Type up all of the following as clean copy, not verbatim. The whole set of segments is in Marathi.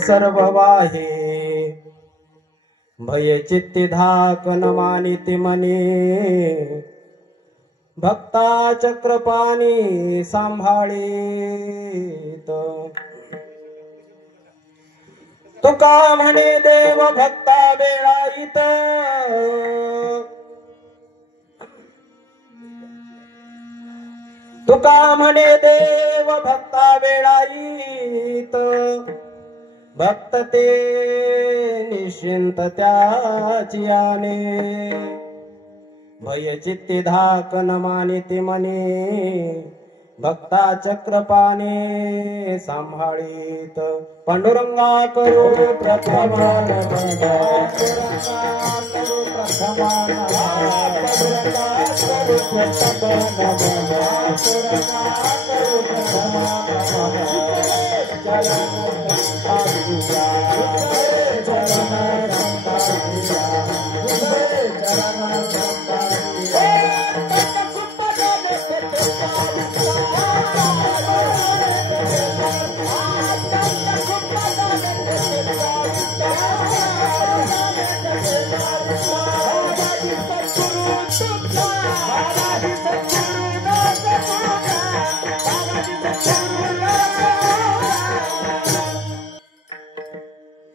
सर्व वाहे भय चित्ती धाक न मानिति मने भक्ता चक्रपाणी सांभाळीत तुका म्हणे देव भक्ता वेळाईत तुका म्हणे देव भक्ता वेळाईत भक्त ते निश्चिंत त्याची आणे भय चित्ती धाक न मानिति मने भक्ता चक्रपाणी सांभाळीत पांडुरंगा करू प्रथमान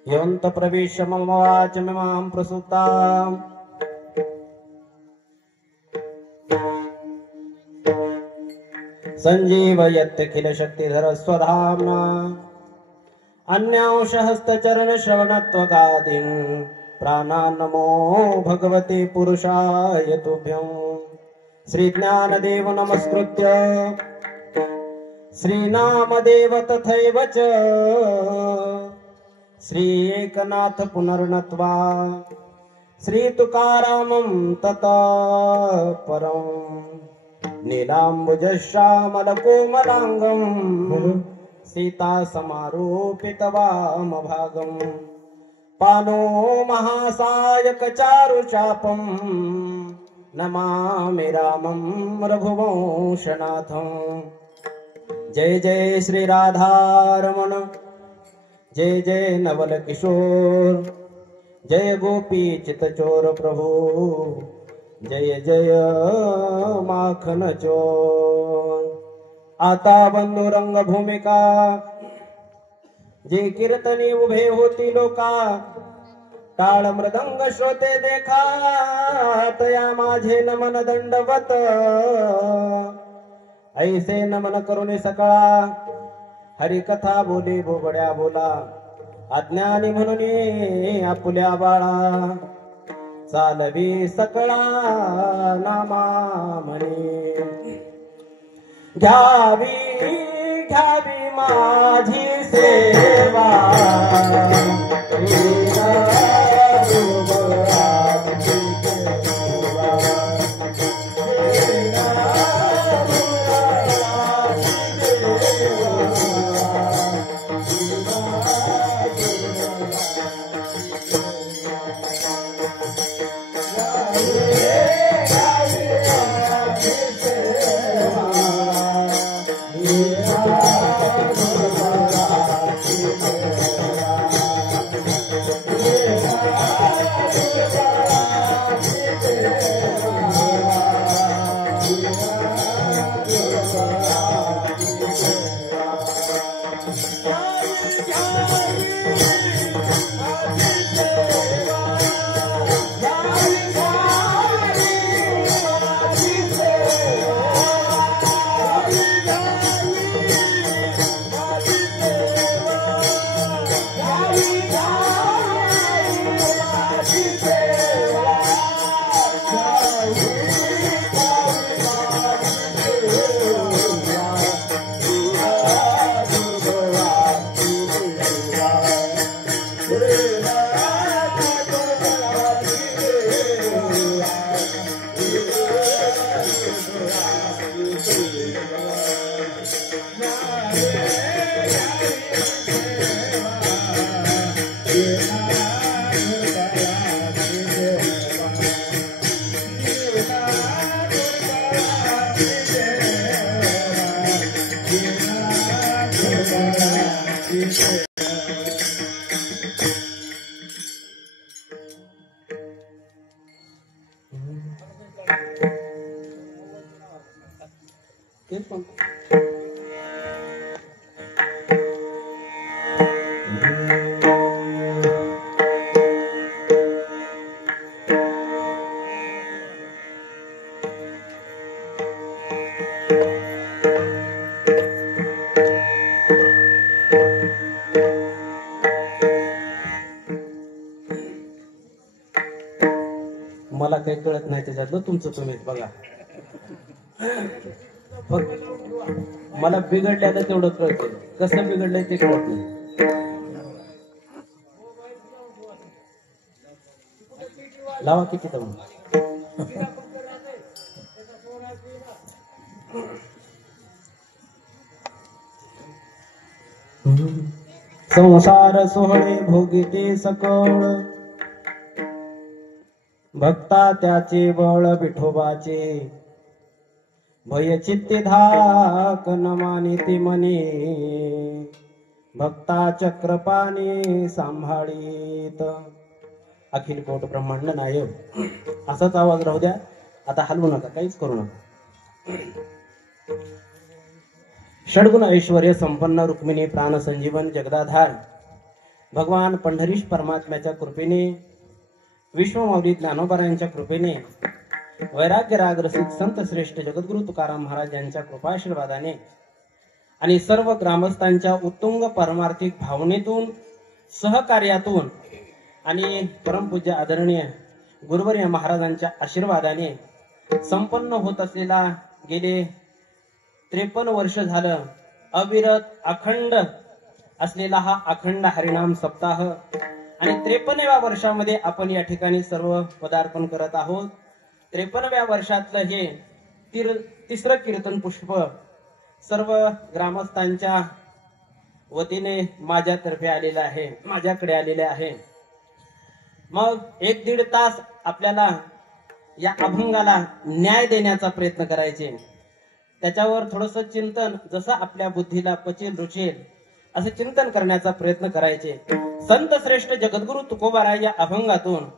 योऽन्त प्रविश्य मम वाचमिमां प्रसुप्ताम् सञ्जीवयत्यखिल शक्तिधर स्वधाम्ना अन्यांशहस्तचरण श्रवणत्वगादीन् प्राणान् नमो भगवते पुरुषाय तुभ्यं श्रीज्ञानदेव नमस्कृत्य श्रीनामदेव तथैव च श्री एकनाथ पुनर्नत्वा श्री तुकारामं ततः परं नीलाम्बुजश्यामलकोमलाङ्गं सीता समारोपितवामभागं पानो महासायक चारुचापं नमामि रामं रघुवंशनाथं जय जय श्री राधारमण जय जय नवल किशोर जय गोपी चितचोर प्रभु जय जय माखन चोर आता बंधु रंग भूमिका जे कीर्तनी उभे होती लोका टाळ मृदंग श्रोते देखा तया माझे नमन दंडवत ऐसे नमन करुणी सकळा हरिकथा बोले बोबड्या बोला अज्ञानी म्हणून आपुल्या बाळा चालवी सकळा नामा म्हणे घ्यावी घ्यावी माझी सेवा तेच म्हणतो. मला काही कळत नाही त्याच्यातलं, तुमचं तुम्हीच बघा. मला बिघडल्याला तेवढं कळत, कसं बिघडलंय ते कळत नाही. लावा किती तर संसार सोहळे भोगिते सकळ, भक्ता त्याचे बळ विठोबाचे, भय चित्ते धाक न मानिती मने, भक्ता चक्रपाणी सांभाळीत. अखिल कोट ब्रह्मांड नायक. असाच आवाज राहू द्या, आता हलवू नका, काहीच करू नका. षडगुण ऐश्वर्य संपन्न रुक्मिणी प्राण संजीवन जगदाधार भगवान पंढरीश परमात्म्याच्या कृपेने, विश्वमाऊली ज्ञानोबरायांच्या कृपेने, वैराग्य राग रसिक संत श्रेष्ठ जगद्गुरु तुकाराम महाराज यांच्या कृपाशीर्वादाने आणि सर्व ग्रामस्थांच्या उत्तुंग परमार्थिक भावनेतून, सहकार्यातून आणि परमपूज्य आदरणीय गुरुवर्य महाराजांच्या आशीर्वादाने संपन्न होत असलेला गेले 53 वर्ष झालं अविरत अखंड असलेला हा अखंड हरिनाम सप्ताह आणि 53व्या वर्षामध्ये आपण या ठिकाणी सर्व पदार्पण करत आहोत. 53व्या वर्षातलं हे तिसरं कीर्तन पुष्प सर्व ग्रामस्थांच्या वतीने माझ्यातर्फे आलेलं आहे, माझ्याकडे आलेले आहे. मग 1-1.5 तास आपल्याला या अभंगाला न्याय देण्याचा प्रयत्न करायचे. त्याच्यावर थोडस चिंतन, जसं आपल्या बुद्धीला पचेल रुचेल असं चिंतन करण्याचा प्रयत्न करायचे. संत श्रेष्ठ जगद्गुरु तुकोबाराय या अभंगातून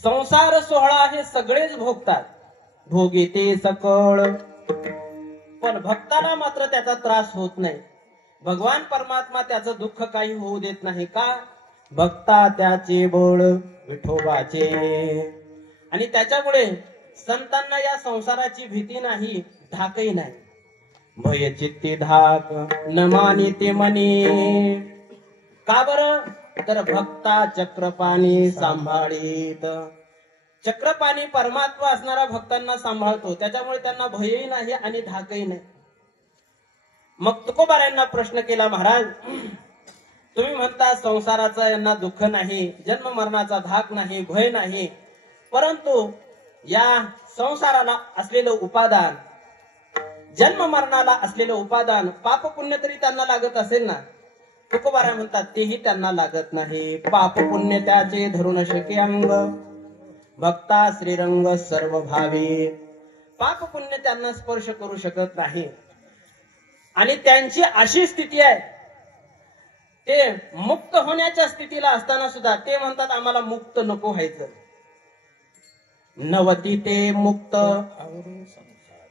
संसार सोहळा हे सगळेच भोगतात, भोगिते सकळ, पण भक्ताला मात्र त्याचा त्रास होत नाही. भगवान परमात्मा त्याचं दुःख काही होऊ देत नाही. का? भक्ता त्याचे बळ विठोबाचे. आणि त्याच्यामुळे संतांना या संसाराची भीती नाही, धाकही नाही. भय चित्ती धाक न मानिते मनी. का बरं? तर भक्ता चक्रपाणी सांभाळीत. चक्रपाणी परमात्मा असणारा भक्तांना सांभाळतो, त्याच्यामुळे त्यांना भयही नाही आणि धाकही नाही. मग तुकोबारायांना प्रश्न केला, महाराज तुम्ही म्हणता संसाराचं यांना दुःख नाही, जन्म मरणाचा धाक नाही, भय नाही, परंतु या संसाराला असलेलं उपादान, जन्म मरणाला असलेलं उपादान, पाप पुण्य तरी त्यांना लागत असेल ना? तुकोबाराय म्हणतात तेही त्यांना लागत नाही. पाप पुण्य त्याचे धरून शके अंग, भक्ता श्रीरंग सर्व भावे. पाप पुण्य त्यांना स्पर्श करू शकत नाही. आणि त्यांची अशी स्थिती आहे, ते मुक्त होण्याच्या स्थितीला असताना सुद्धा ते म्हणतात आम्हाला मुक्त नको व्हायचं. नवती ते मुक्त,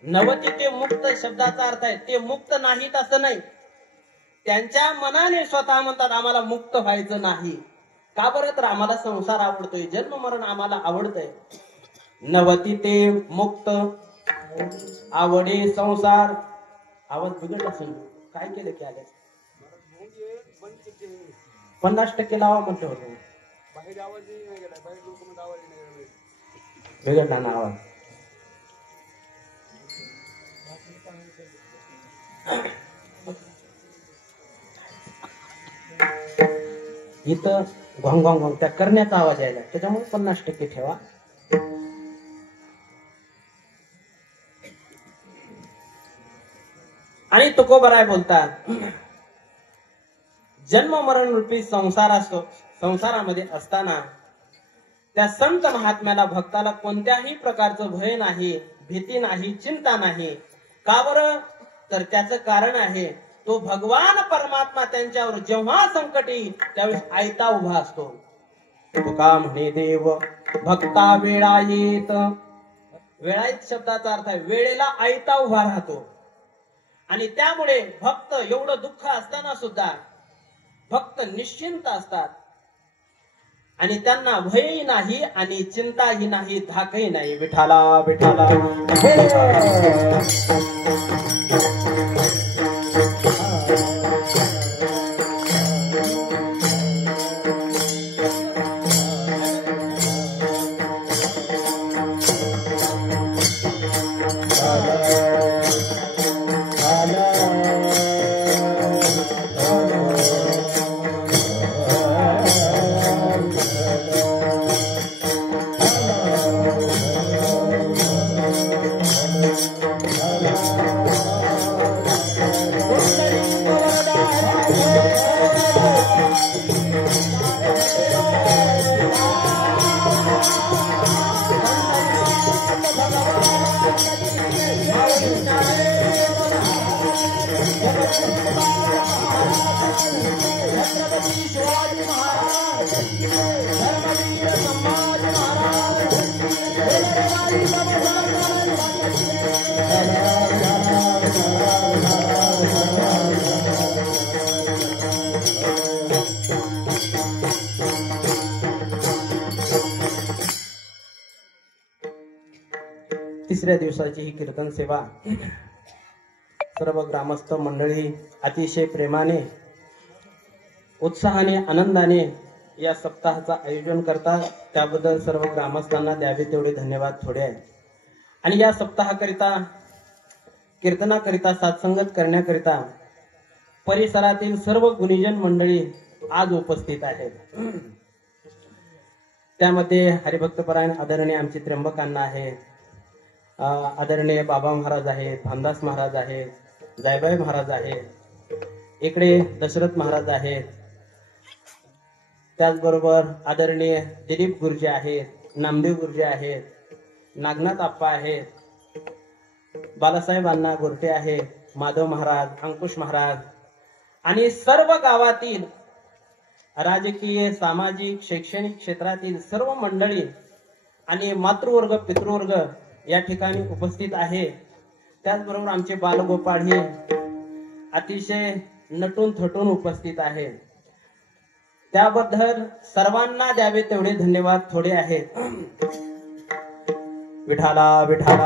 नवती ते मुक्त शब्दाचा अर्थ आहे ते मुक्त नाहीत असं नाही. त्यांच्या मनाने स्वतः म्हणतात आम्हाला मुक्त व्हायचं नाही. का बरं? तर आम्हाला संसार आवडतोय, जन्म मरण आम्हाला आवडतंय. नवती ते मुक्त आवडे संसार. आवाज बिघडला असेल, काय केलं की आले? 50% लावा म्हटलं होतं, बिघडला ना आवाज. इथं घोंग घोंग घोंग त्या करण्याचा आवाज यायला, त्याच्यामुळे 50% ठेवा. आणि तुकोबाराय बोलतात जन्म मरण रूपी संसारामध्ये असताना त्या संत महात्म्याला, भक्ताला कोणत्याही प्रकारचं भय नाही, भीती नाही, चिंता नाही. का बरं? तर त्याचं कारण आहे तो भगवान परमात्मा त्यांच्यावर जेव्हा संकट येईल त्यावेळेस आयता उभा असतो. तुका म्हणे देव भक्ता वेळा येत. वेळायत शब्दाचा अर्थ आहे वेळेला आयता उभा राहतो. आणि त्यामुळे भक्त एवढं दुःख असताना सुद्धा भक्त निश्चिंत असतात आणि त्यांना भयही नाही आणि चिंताही नाही, धाकही नाही. विठाला विठाला तिसऱ्या दिवसाची ही कीर्तन सेवा सर्व ग्रामस्थ मंडळी अतिशय प्रेमाने उत्साहाने आनंदाने या सप्ताहाचा आयोजन करतात. त्याबद्दल सर्व ग्रामस्थांना द्यावे तेवढे धन्यवाद थोडे आहेत. आणि या सप्ताहाकरिता कीर्तनाकरिता सात्संगत करण्याकरिता परिसरातील सर्व गुणीजन मंडळी आज उपस्थित आहेत. त्यामध्ये हरिभक्तपरायण आदरणीय आमचे त्र्यंबकांना आहे, आदरणीय बाबा महाराज आहेत, भामदास महाराज आहेत, जायबाई महाराज आहेत, इकडे दशरथ महाराज आहेत, त्याचबरोबर आदरणीय दिलीप गुरुजी आहेत, नामदेव गुरुजी आहेत, नागनाथ आप्पा आहेत, बालासाहेब अण्णा गोरटे आहेत, माधव महाराज, अंकुश महाराज आणि सर्व गावातील राजकीय सामाजिक शैक्षणिक क्षेत्रातील सर्व मंडळी आणि मातृवर्ग पितृवर्ग या ठिकाणी उपस्थित आहे. त्याचबरोबर आमचे बालगोपाळ हे अतिशय नटून थटून उपस्थित आहे. त्याबद्दल सर्वांना द्यावे तेवढे धन्यवाद थोडे आहेत. विठाला विठाला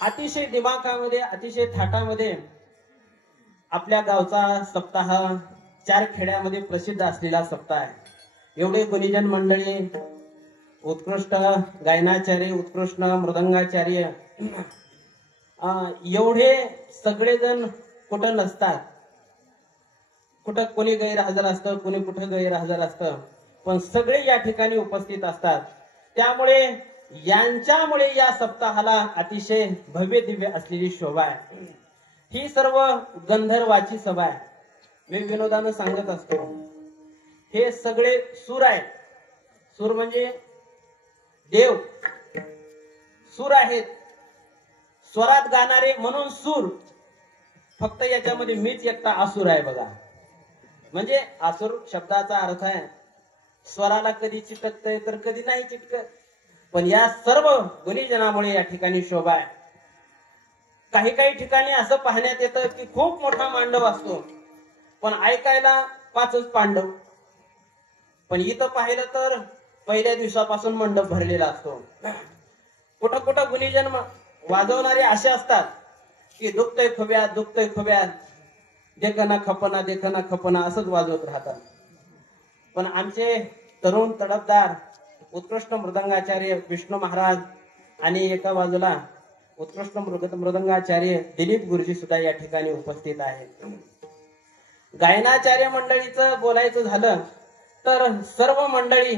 अतिशय दिमाखामध्ये अतिशय थाटामध्ये आपल्या गावचा सप्ताह 4 खेड्यामध्ये प्रसिद्ध असलेला सप्ताह आहे. एवढे गुणीजन मंडळी, उत्कृष्ट गायनाचार्य, उत्कृष्ट मृदंगाचार्य, एवढे सगळेजण कुठं नसतात. कुठं कोणी गैरहजर असतं, कोणी कुठं गैरहजर असतं, पण सगळे या ठिकाणी उपस्थित असतात. त्यामुळे यांच्यामुळे या सप्ताहाला अतिशय भव्य दिव्य असलेली शोभा आहे. ही सर्व गंधर्वाची सभा आहे. मी विनोदानं सांगत असतो, हे सगळे सूर आहेत. सूर म्हणजे देव, सूर आहेत, स्वरात गाणारे म्हणून सूर. फक्त याच्यामध्ये मीच एकटा असुर आहे बघा. म्हणजे असुर शब्दाचा अर्थ आहे स्वराला कधी चिटकतय तर कधी नाही चिटकत. पण या सर्व गुणीजनामुळे या ठिकाणी शोभा आहे. काही काही ठिकाणी असं पाहण्यात येतं की खूप मोठा मांडव असतो पण ऐकायला 5च पांडव. पण इथं पाहिलं तर पहिल्या दिवसापासून मंडप भरलेला असतो. कुठं कुठं गुणीजन वाजवणारे असे असतात की दुखतय खोब्यात, दुखतय खोब्यात, देखना खपना देखना खपना असंच वाजवत राहतात. पण आमचे तरुण तडफदार उत्कृष्ट मृदंगाचार्य विष्णू महाराज आणि एका बाजूला उत्कृष्ट मृदंगाचार्य दिलीप गुरुजी सुद्धा या ठिकाणी उपस्थित आहेत. गायनाचार्य मंडळीचं बोलायचं झालं तर सर्व मंडळी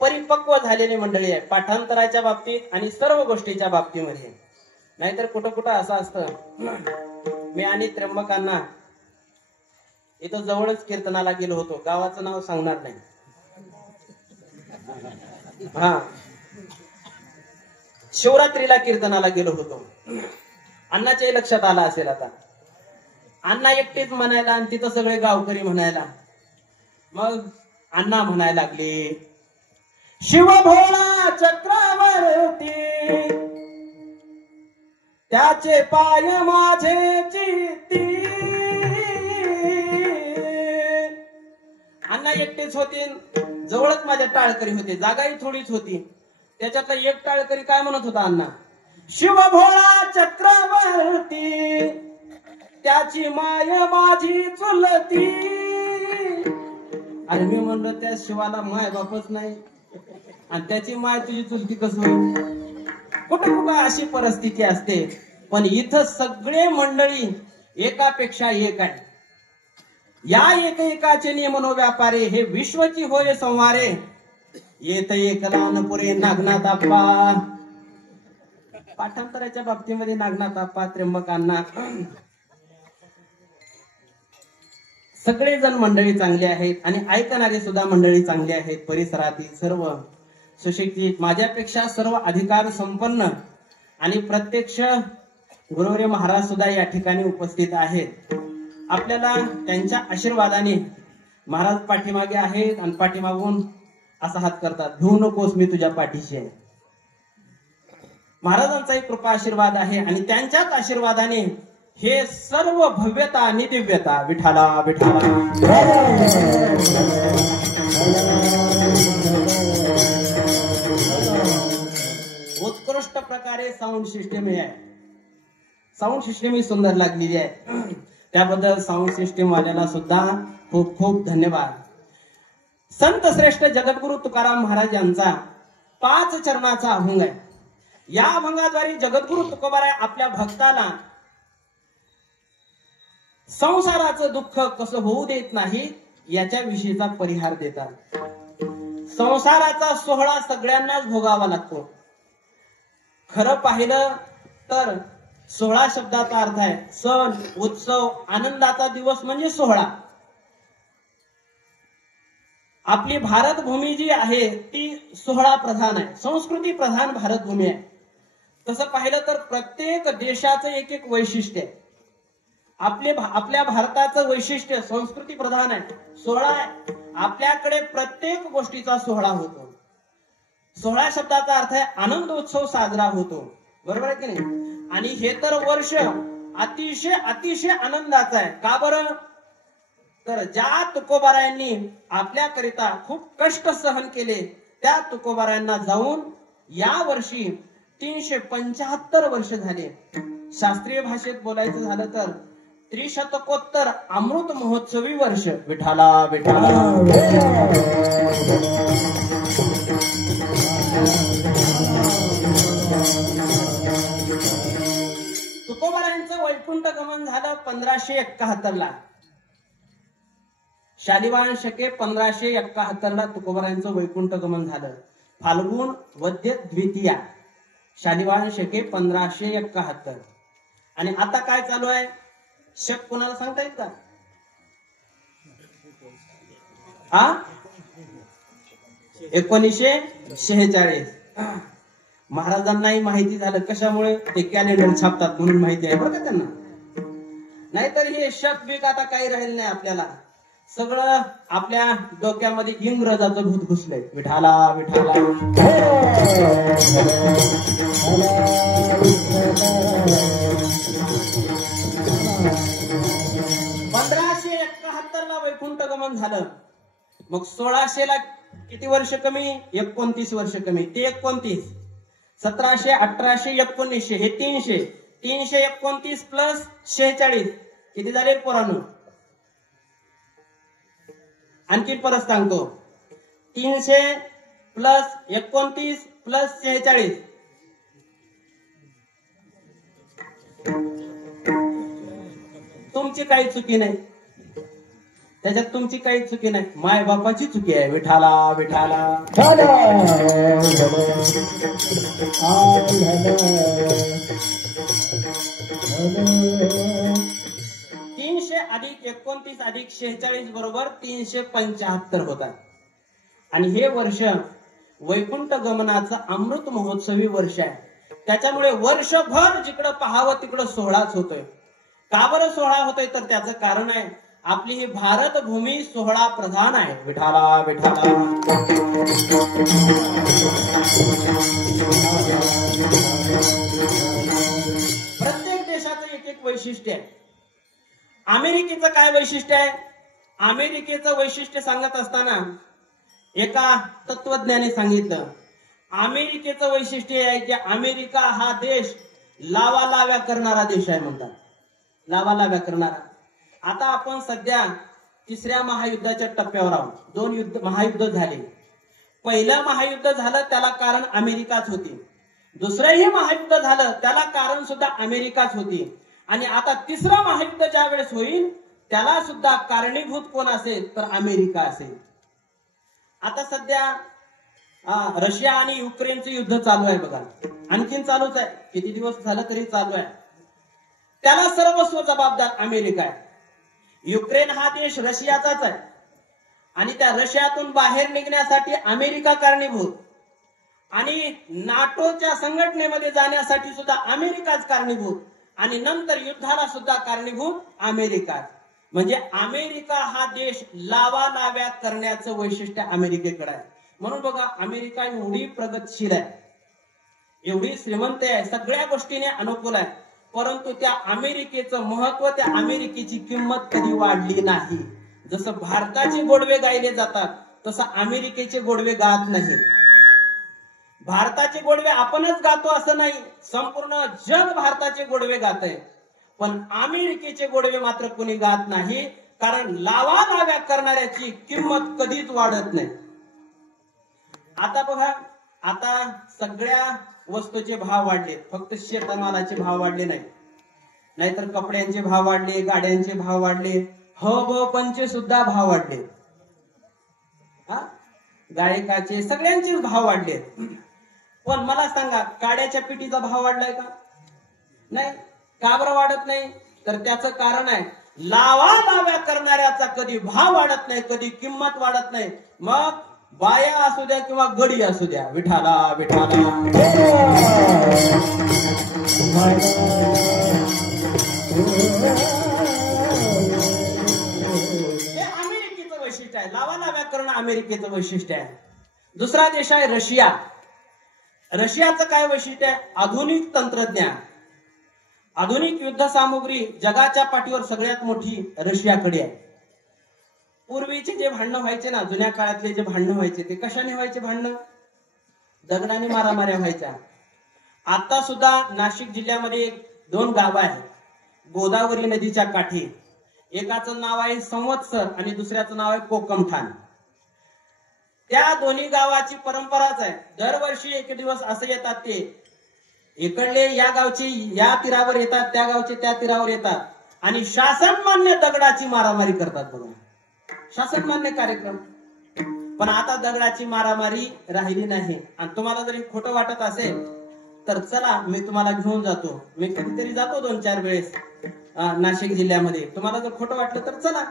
परिपक्व झालेली मंडळी आहे पाठांतराच्या बाबतीत आणि सर्व गोष्टीच्या बाबतीमध्ये. नाहीतर कुठं कुठं असं असतं. मी आणि त्र्यंबकांना इथं जवळच कीर्तनाला गेलो होतो, गावाचं नाव सांगणार नाही. हा, शिवरात्रीला कीर्तनाला गेलो होतो. अण्णाच्याही लक्षात आला असेल आता. अण्णा एकटेच म्हणायला आणि तिथं सगळे गावकरी म्हणायला. मग अण्णा म्हणायला लागले, शिव भोळा चक्रवर्ती त्याचे पाय माझे चित्ती. अण्णा एकटेच होते, जवळच माझ्या टाळकरी होते, जागाही थोडीच होती. त्याच्यातला एक टाळकरी काय म्हणत होता, अण्णा शिव भोळा चक्रवर्ती त्याची माय माझी चुलती. अरे मी म्हणलो, त्या शिवाला माय बापच नाही आणि त्याची माय तुझी चुलती कसं होईल? कुठं कुठं अशी परिस्थिती असते. पण इथं सगळे मंडळी एकापेक्षा एक आहे. या एकेकाचे नियमनो व्यापारे हे विश्वची होय संवारे. येत एकला न पुरे नागनाथ आप्पा. पाठांतराच्या बाबतीमध्ये नागनाथ आप्पा, त्र्यंबकांना सगळेजण मंडळी चांगली आहेत आणि ऐकणारी सुद्धा मंडळी चांगली आहेत. परिसरातील सर्व सुशिक्षित, माझ्यापेक्षा सर्व अधिकार संपन्न आणि प्रत्यक्ष गुरुवर्य महाराज सुद्धा या ठिकाणी उपस्थित आहेत. आपल्याला त्यांच्या आशीर्वादाने महाराज पाठीमागे आहेत आणि पाठीमागून असा हात करतात, भिवू नकोस मी तुझ्या पाठीशी आहे. महाराजांचाही कृपा आशीर्वाद आहे आणि त्यांच्याच आशीर्वादाने हे सर्व भव्यता आणि दिव्यता विठाला विठाला उत्कृष्ट प्रकारे साऊंड सिस्टीम आहे. साऊंड सिस्टीम ही सुंदर लागलेली आहे. त्याबद्दल साऊंड सिस्टीम वाल्याला सुद्धा खूप खूप धन्यवाद. संत श्रेष्ठ जगद्गुरु तुकाराम महाराज यांचा 5 चरणाचा अभंग आहे. या अभंगाद्वारे जगद्गुरु तुकोबाराय आपल्या भक्ताला संसाराचं दुःख कसं होऊ देत नाही याच्या विषयीचा परिहार देतात. संसाराचा सोहळा सगळ्यांनाच भोगावा लागतो. खरं पाहिलं तर सोहळा शब्दाचा अर्थ आहे सण, उत्सव, आनंदाचा दिवस म्हणजे सोहळा. आपली भारतभूमी जी आहे ती सोहळा प्रधान आहे, संस्कृती प्रधान भारतभूमी आहे. तसं पाहिलं तर प्रत्येक देशाचं एक एक वैशिष्ट्य आहे. आपल्या भारताचं वैशिष्ट्य संस्कृती प्रधान आहे, सोहळा आहे. आपल्याकडे प्रत्येक गोष्टीचा सोहळा होतो. सोहळा शब्दाचा अर्थ आहे आनंद उत्सव साजरा होतो, बरोबर आहे की नाही? आणि हे तर वर्ष अतिशय अतिशय आनंदाचं आहे. का बरं? तर ज्या तुकोबारायांनी आपल्याकरिता खूप कष्ट सहन केले त्या तुकोबारायांना जाऊन या वर्षी 375 वर्ष झाले. शास्त्रीय भाषेत बोलायचं झालं तर त्रिशतकोत्तर अमृत महोत्सवी वर्ष. विठाला विठाला तुकोबारायांचं वैकुंठ गमन झालं 1571 ला. शालिवाहन शके 1571 ला तुकोबारायांचं वैकुंठ गमन झालं. फाल्गुन वद्य द्वितीया, शालिवाहन शके 1571. आणि आता काय चालू आहे शक कोणाला सांगता येत का? 1946. महाराजांनाही माहिती झालं. कशामुळे? ते कॅलेंडर छापतात म्हणून माहिती आहे बरं का त्यांना. नाहीतर हे शक बिक आता काही राहिलं नाही. आपल्याला सगळं आपल्या डोक्यामध्ये इंग्रजाचं भूत घुसलंय. विठाला विठाला 1571 ला वैकुंठ गमन झालं. मग 1600 ला किती वर्ष कमी? 29 वर्ष कमी. ते 29, 1700, 1800, 1900 हे 300. 329 प्लस 46 किती झाले पोरांनो? आणखी परत सांगतो. 300 प्लस 29 प्लस 46. तुमची काही चुकी नाही त्याच्यात, तुमची काही चुकी नाही. माय बापाची चुकी आहे. विठाला विठाला 1571 300 अधिक 29 अधिक 46 बरोबर 375 होतात. आणि हे वर्ष वैकुंठ गमनाचा अमृत महोत्सवी वर्ष आहे. त्याच्यामुळे वर्षभर जिकडं पाहावं तिकडं सोहळाच होतोय. का बरं सोहळा होतोय तर त्याचं कारण आहे, आपली ही भारत भूमी सोहळा प्रधान आहे. विठाला विठाला. प्रत्येक देशाचं एक एक वैशिष्ट्य आहे. अमेरिकेचं काय वैशिष्ट्य आहे? अमेरिकेचं वैशिष्ट्य सांगत असताना एका तत्वज्ञाने सांगितलं, अमेरिकेचं वैशिष्ट्य आहे की अमेरिका हा देश लावालाव्या करणारा देश आहे म्हणतात. लावालाव्या करणारा. आता आपण सध्या 3ऱ्या महायुद्धाच्या टप्प्यावर आहोत. 2 महायुद्ध झाले. पहिलं महायुद्ध झालं त्याला कारण अमेरिकाच होती. दुसरंही महायुद्ध झालं त्याला कारण सुद्धा अमेरिकाच होती. आणि आता 3रं महायुद्ध ज्या वेळेस होईल त्याला सुद्धा कारणीभूत कोण असेल तर अमेरिका असेल. आता सध्या रशिया आणि युक्रेनचं युद्ध चालू आहे बघा. आणखीन चालूच आहे. किती दिवस झालं तरी चालू आहे. त्याला सर्वस्व जबाबदार अमेरिका आहे. युक्रेन हा देश रशियाचाच आहे. आणि त्या रशियातून बाहेर निघण्यासाठी अमेरिका कारणीभूत. आणि नाटोच्या संघटनेमध्ये जाण्यासाठी सुद्धा अमेरिकाच कारणीभूत. आणि नंतर युद्धाला सुद्धा कारणीभूत अमेरिका. म्हणजे अमेरिका हा देश लावालाव्या करण्याचं वैशिष्ट्य अमेरिकेकडे आहे. म्हणून बघा अमेरिका एवढी प्रगतशील आहे, एवढी श्रीमंत आहे, सगळ्या गोष्टीने अनुकूल आहे. परंतु त्या अमेरिकेचं महत्व, त्या अमेरिकेची किंमत कधी वाढली नाही. जसं भारताचे गोडवे गायले जातात तसं अमेरिकेचे गोडवे गात नाही. भारताचे गोडवे आपणच गातो असं नाही, संपूर्ण जग भारताचे गोडवे गात आहे. पण अमेरिकेचे गोडवे मात्र कोणी गात नाही. कारण लावालाव्या करणाऱ्याची किंमत कधीच वाढत नाही. आता बघा, आता सगळ्या वस्तूचे भाव वाढले, फक्त शेतमालाचे भाव वाढले नाही. नाहीतर कपड्यांचे भाव वाढले, गाड्यांचे भाव वाढले, पंचे सुद्धा भाव वाढले. गायकाचे सगळ्यांचेच भाव वाढले. पण मला सांगा, काड्याच्या पिठीचा भाव वाढलाय का? नाही. का बरं वाढत नाही? तर त्याचं कारण आहे, लावालाव्या करणाऱ्याचा कधी भाव वाढत नाही, कधी किंमत वाढत नाही. मग बाया असू द्या किंवा गडी असू द्या. विठाला विठाला. हे अमेरिकेचं वैशिष्ट्य आहे. लावालाव्या करणं अमेरिकेचं वैशिष्ट्य आहे. दुसरा देश आहे रशिया. रशियाचं काय वैशिष्ट्य आहे? आधुनिक तंत्रज्ञान, आधुनिक युद्ध सामुग्री जगाच्या पाठीवर सगळ्यात मोठी रशियाकडे आहे. पूर्वीचे जे भांडणं व्हायचे ना, जुन्या काळातले जे भांडणं व्हायचे ते कशाने व्हायचे? भांडणं दगडाने मारामाऱ्या व्हायच्या. आता सुद्धा नाशिक जिल्ह्यामध्ये 2 गावं आहेत गोदावरी नदीच्या काठी. एकाचं नाव आहे संवत्सर आणि दुसऱ्याचं नाव आहे कोकमठाण. त्या दोन्ही गावाची परंपराच आहे. दरवर्षी एक दिवस असे येतात, ते इकडले या गावचे या तीरावर येतात, त्या गावचे त्या तीरावर येतात आणि शासनमान्य दगडाची मारामारी करतात. बघा, शासनमान्य कार्यक्रम. पण आता दगडाची मारामारी राहिली नाही. आणि तुम्हाला जरी खोटं वाटत असेल तर चला, मी तुम्हाला घेऊन जातो. मी कधीतरी जातो 2-4 वेळेस नाशिक जिल्ह्यामध्ये. तुम्हाला जर खोटं वाटलं तर चला,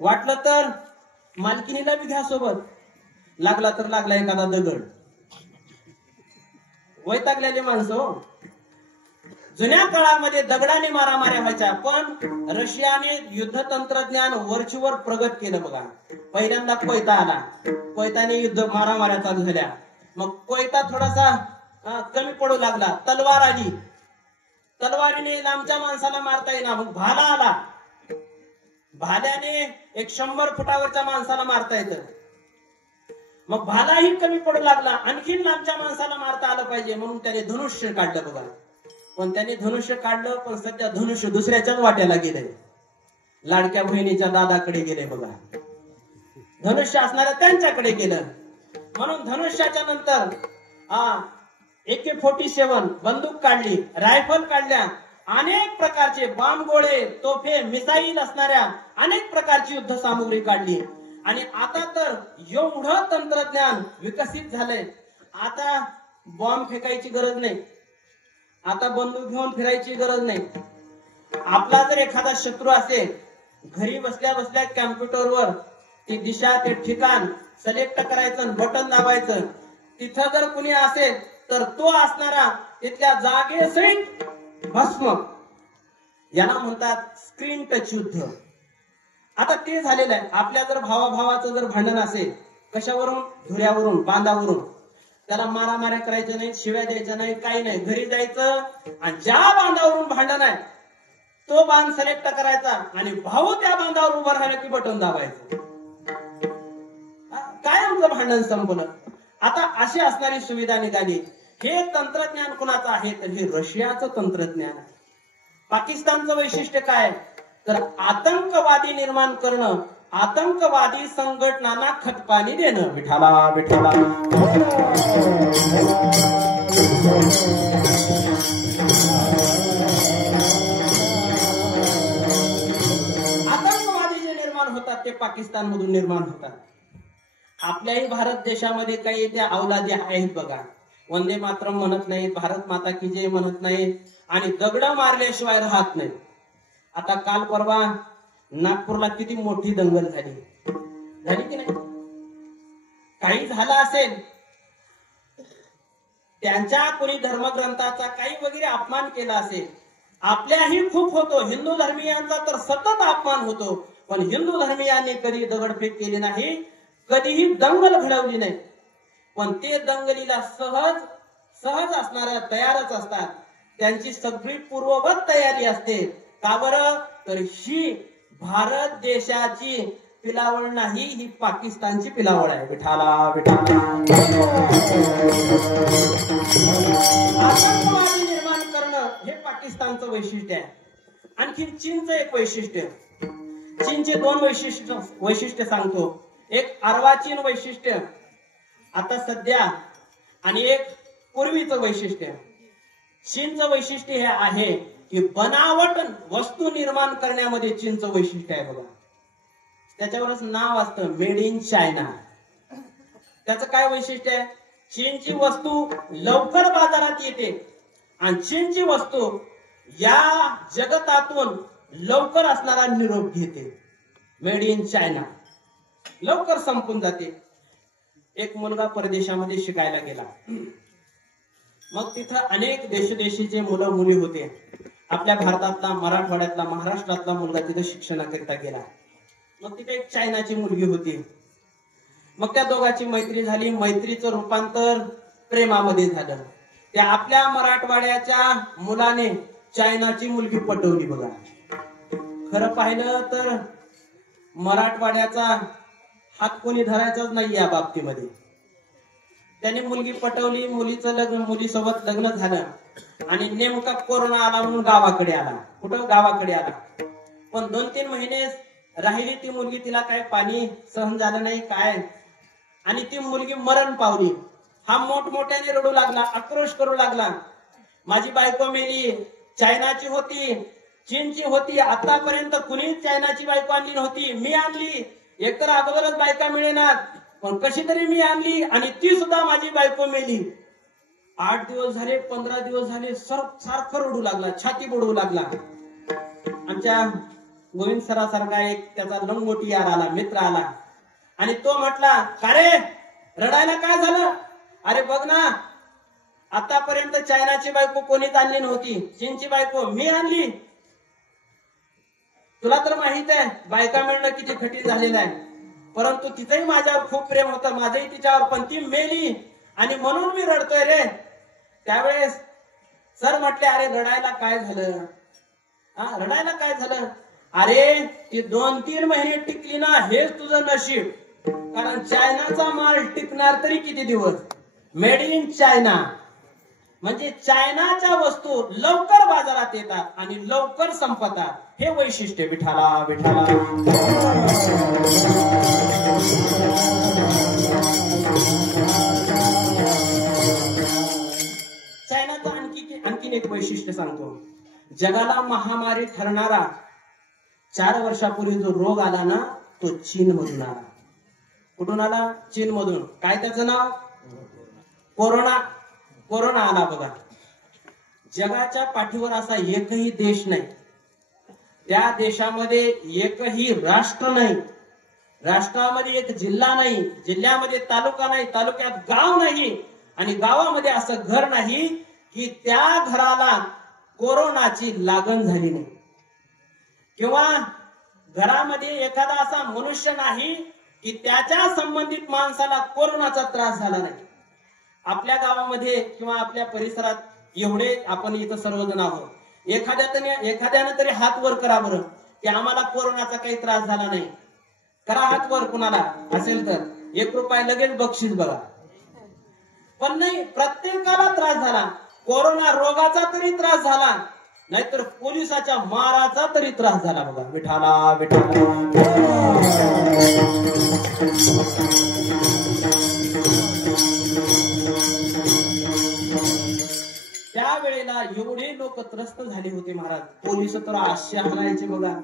वाटलं तर मालकिनीला बी घ्या सोबत. लागला तर लागला एखादा दगड. वैतागलेली माणसं. जुन्या काळामध्ये दगडाने मारामाऱ्या व्हायच्या. पण रशियाने युद्ध तंत्रज्ञान वरचीवर प्रगत केलं. बघा, पहिल्यांदा कोयता आला, कोयताने युद्ध मारामाऱ्या चालू झाल्या. मग कोयता थोडासा कमी पडू लागला, तलवार आली, तलवारीने लांबच्या माणसाला मारता येईना. मग भाला आला, भाल्याने 100 फुटावरच्या माणसाला मारता येतं. मग भालाही कमी पडू लागला, आणखीन लांबच्या माणसाला मारता आलं पाहिजे म्हणून त्याने धनुष्य काढलं. बघा, पण त्याने धनुष्य काढलं, पण सध्या धनुष्य दुसऱ्याच्याच वाट्याला गेलंय. लाडक्या बहिणीच्या दादाकडे गेले. बघा, धनुष्य असणाऱ्या त्यांच्याकडे गेलं. म्हणून धनुष्याच्या नंतर AK-47 बंदूक काढली, रायफल काढल्या, अनेक प्रकारचे बांबगोळे, तोफे, मिसाईल असणाऱ्या अनेक प्रकारची युद्ध सामुग्री काढली. आणि आता तर एवढं तंत्रज्ञान विकसित झालंय, आता बॉम्ब फेकायची गरज नाही, आता बंदूक घेऊन फिरायची गरज नाही. आपला जर एखादा शत्रू असेल, घरी बसल्या बसल्या कॅम्प्युटरवर ती दिशा ते ठिकाण सिलेक्ट करायचं, बटन दाबायचं, तिथं जर कुणी असेल तर तो असणारा तिथल्या जागेसहित भस्म. याला म्हणतात स्क्रीन टच युद्ध. आता ते झालेलं आहे. आपल्या जर भावाभावाचं जर भांडण असेल, कशावरून? धुऱ्यावरून, बांधावरून, त्याला मारामाऱ्या करायच्या नाही, शिव्या द्यायच्या नाही, काही नाही. घरी जायचं आणि ज्या बांधावरून भांडण आहे तो बांध सिलेक्ट करायचा आणि भाऊ त्या बांधावर उभा राहिला की बटन दाबायचं. काय आमचं भांडण संपलं. आता अशी असणारी सुविधा निघाली. हे तंत्रज्ञान कुणाचं आहे? तर हे रशियाचं तंत्रज्ञान आहे. पाकिस्तानचं वैशिष्ट्य काय? तर आतंकवादी निर्माण करणं, आतंकवादी संघटनांना खतपाणी देणं. विठाला विठाला. आतंकवादी जे निर्माण होतात ते पाकिस्तान मधून निर्माण होतात. आपल्याही भारत देशामध्ये काही त्या अवलादी आहेत बघा. वंदे मातरम म्हणत नाहीत, भारत माता की जय म्हणत नाहीत आणि दगड मारल्याशिवाय राहत नाही. आता काल परवा नागपूरला किती मोठी दंगल झाली की नाही? काही झालं असेल, त्यांच्या कोणी धर्मग्रंथाचा काही वगैरे अपमान केला असेल. आपल्याही खूप होतो, हिंदू धर्मीयांचा तर सतत अपमान होतो, पण हिंदू धर्मीयांनी कधी दगडफेक केली नाही, कधीही दंगल घडवली नाही. पण ते दंगलीला सहज सहज असणाऱ्या तयारच असतात. त्यांची सगळी पूर्ववत तयारी असते. का बरं? तर ही भारत देशाची पिलावळ नाही, ही पाकिस्तानची पिलावळ आहे. विठाला विठाला. आतंकवादी निर्माण करणं हे पाकिस्तानचं वैशिष्ट्य आहे. आणखी चीनचं एक वैशिष्ट्य. चीनचे दोन वैशिष्ट्य सांगतो. एक अर्वाचीन वैशिष्ट्य आता सध्या आणि एक पूर्वीचं वैशिष्ट्य. चीनचं वैशिष्ट्य हे आहे की बनावट वस्तू निर्माण करण्यामध्ये चीनचं वैशिष्ट्य आहे बघा. त्याच्यावरच नाव असतं मेड इन चायना. त्याचं काय वैशिष्ट्य आहे? चीनची वस्तू लवकर बाजारात येते आणि चीनची वस्तू या जगतातून लवकर असणारा निरोप घेते. मेड इन चायना, लवकर संपून जाते. एक मुलगा परदेशामध्ये शिकायला गेला. मग तिथं अनेक देशोदेशीचे मुलं मुली होते. आपल्या भारतातला, मराठवाड्यातला, महाराष्ट्रातला मुलगा तिथे शिक्षणाकरिता गेला. मग तिथे एक चायनाची मुलगी होती. मग त्या दोघांची मैत्री झाली. मैत्रीचं रूपांतर प्रेमामध्ये झालं. त्या आपल्या मराठवाड्याच्या मुलाने चायनाची मुलगी पटवली बघा. खरं पाहिलं तर मराठवाड्याचा हात कोणी धरायचाच नाही या बाबतीमध्ये. त्याने मुलगी पटवली, मुलीचं लग्न, मुलीसोबत लग्न झालं आणि नेमका कोरोना आला म्हणून गावाकडे आला. कुठं? गावाकडे आला. पण 2-3 महिने राहिली ती मुलगी. तिला काय पाणी सहन झालं नाही काय, आणि ती मुलगी मरण पावली. हा मोठमोठ्याने रडू लागला, आक्रोश करू लागला. माझी बायको मेली, चायनाची होती, चीनची होती, आतापर्यंत कुणीच चायनाची बायको आणली नव्हती, मी आणली. एकतर अगोदरच बायका मिळेनात, पण कशी तरी मी आणली आणि ती सुद्धा माझी बायको मेली. 8 दिवस झाले, 15 दिवस झाले, सारखं रडू लागला, छाती बुडवू लागला. आमच्या गोविंद सरासारखा एक त्याचा लंगोटी यार आला, मित्र आला आणि तो म्हटला, का रे रडायला काय झालं? अरे बघ ना, आतापर्यंत चायनाची बायको कोणीच आणली नव्हती, चीनची बायको मी आणली. तुला तर माहित आहे बायका मिळणं किती कठीण झालेलं आहे. परंतु तिचंही माझ्यावर खूप प्रेम होतं, माझंही तिच्यावर, पण ती मेली आणि म्हणून मी रडतोय रे. त्यावेळेस सर म्हटले, अरे रडायला काय झालं? रडायला काय झालं? अरे ती 2-3 महिने टिकली ना, हेच तुझं नशीब. कारण चायनाचा माल टिकणार तरी किती दिवस? मेड इन चायना म्हणजे चायनाच्या वस्तू लवकर बाजारात येतात आणि लवकर संपतात. हे वैशिष्ट्य. विठाला विठाला. चायनाचं आणखीन एक वैशिष्ट्य सांगतो. जगाला महामारी ठरणारा 4 वर्षापूर्वी जो रोग आला ना, तो चीन मधून आला. कुठून आला? चीन मधून. काय त्याचं नाव? कोरोना. कोरोना आला बघा. जगाच्या पाठीवर असा एकही देश नाही त्या देशामध्ये एकही राष्ट्र नाही, राष्ट्रामध्ये एक जिल्हा नाही, जिल्ह्यामध्ये तालुका नाही, तालुक्यात गाव नाही, आणि गावामध्ये असं घर नाही की त्या घराला कोरोनाची लागण झाली नाही, किंवा घरामध्ये एखादा असा मनुष्य नाही की त्याच्या संबंधित माणसाला कोरोनाचा त्रास झाला नाही. आपल्या गावामध्ये किंवा आपल्या परिसरात एवढे आपण इथं सर्वजण आहोत, एखाद्यानं तरी हात वर करा बरं की आम्हाला कोरोनाचा काही त्रास झाला नाही. करा हात वर कुणाला असेल तर, 1 रुपया लगेच बक्षीस बघा. पण नाही, प्रत्येकाला त्रास झाला. कोरोना रोगाचा तरी त्रास झाला, नाहीतर पोलिसाच्या माराचा तरी त्रास झाला बघा. विठाला विठाला. त्यावेळेला एवढे लोक त्रस्त झाले होते महाराज. पोलिस तर अशा हाणायचे बघा,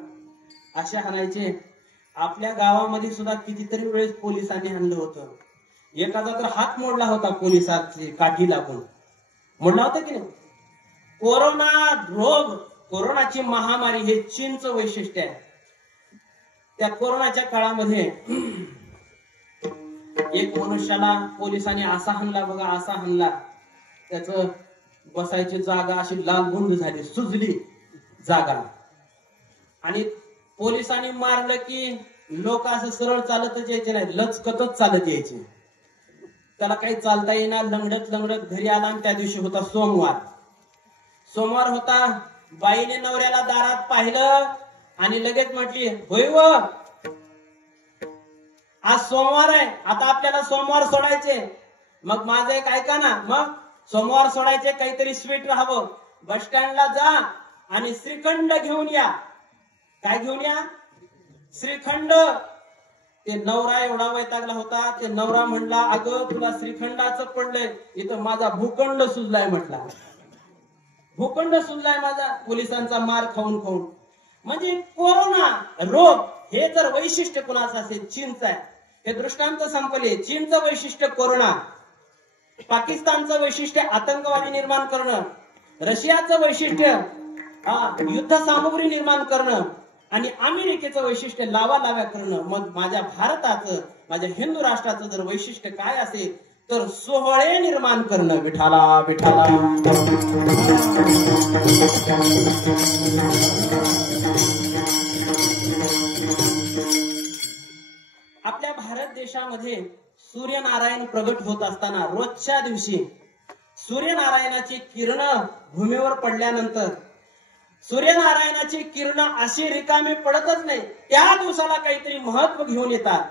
अशा हाणायचे. आपल्या गावामध्ये सुद्धा कितीतरी वेळेस पोलिसांनी हाणलं होतं. एखादा तर हात मोडला होता, पोलिसाची काठी लागून मोडला होता की नाही. कोरोना रोग, कोरोनाची महामारी हे चीनचं वैशिष्ट्य आहे. त्या कोरोनाच्या काळामध्ये एक मनुष्याला पोलिसांनी असा हाणला बघा, असा हाणला, त्याच बसायची जागा अशी लालबुंद झाली, सुजली जागा. आणि पोलिसांनी मारलं की लोक असं सरळ चालतच यायचे नाही, लचकतच चालत यायचे. त्याला काही चालता येईना, लंगडत लंगडत घरी आला. आणि त्या दिवशी होता सोमवार. सोमवार होता. बाईने नवऱ्याला दारात पाहिलं आणि लगेच म्हटली, होय व आज सोमवार आहे, आता आपल्याला सोमवार सोडायचे. मग माझं एक ऐका ना, मग सोमवार सोडायचे काहीतरी स्वीट राहावं. बस स्टँडला जा आणि श्रीखंड घेऊन या. काय घेऊन या? श्रीखंड. ते नवरा एवढा वैतागला होता. ते नवरा म्हणला, अगं तुला श्रीखंडाचं पडलंय, इथं माझा भूखंड सुजलाय म्हटला. भूखंड सुजलाय माझा, पोलिसांचा मार खाऊन खाऊन. म्हणजे कोरोना रोग हे जर वैशिष्ट्य कुणाचं असेल, चीनचं आहे. हे दृष्टांत संपले. चीनचं वैशिष्ट्य कोरोना, पाकिस्तानचं वैशिष्ट्य आतंकवादी निर्माण करणं, रशियाचं वैशिष्ट्य युद्ध सामुग्री निर्माण करणं, आणि अमेरिकेचं वैशिष्ट्य लाव्या करणं. मग माझ्या भारताचं, माझ्या हिंदू राष्ट्राचं जर वैशिष्ट्य काय असेल तर सोहळे निर्माण करणं. विठाला विठाला. आपल्या भारत देशामध्ये सूर्यनारायण प्रगट होत असताना रोजच्या दिवशी सूर्यनारायणाची किरणं भूमीवर पडल्यानंतर सूर्यनारायणाची किरणं अशी रिकामी पडतच नाही. त्या दिवसाला काहीतरी महत्व घेऊन येतात,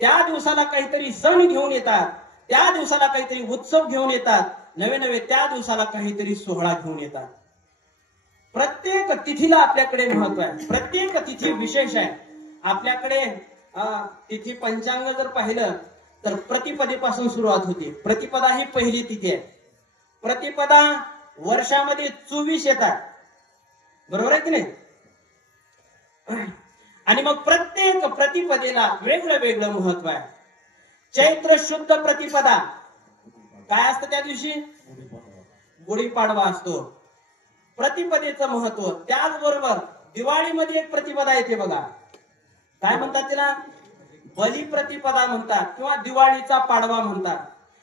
त्या दिवसाला काहीतरी सण घेऊन येतात, त्या दिवसाला काहीतरी उत्सव घेऊन येतात, नवे नवे त्या दिवसाला काहीतरी सोहळा घेऊन येतात. प्रत्येक तिथीला आपल्याकडे महत्व आहे, प्रत्येक तिथी विशेष आहे. आपल्याकडे तिथी पंचांग जर पाहिलं तर प्रतिपदेपासून सुरुवात होते. प्रतिपदा ही पहिली तिथी आहे. प्रतिपदा वर्षामध्ये 24 येतात, बरोबर आहे की नाही. आणि मग प्रत्येक प्रतिपदेला वेगळं वेगळं महत्व आहे. चैत्र शुद्ध प्रतिपदा काय असतं त्या दिवशी? गुढीपाडवा असतो. प्रतिपदेचं महत्व. त्याचबरोबर दिवाळीमध्ये एक प्रतिपदा येते बघा, काय म्हणतात तिला? बली प्रतिपदा म्हणतात किंवा दिवाळीचा पाडवा म्हणतात.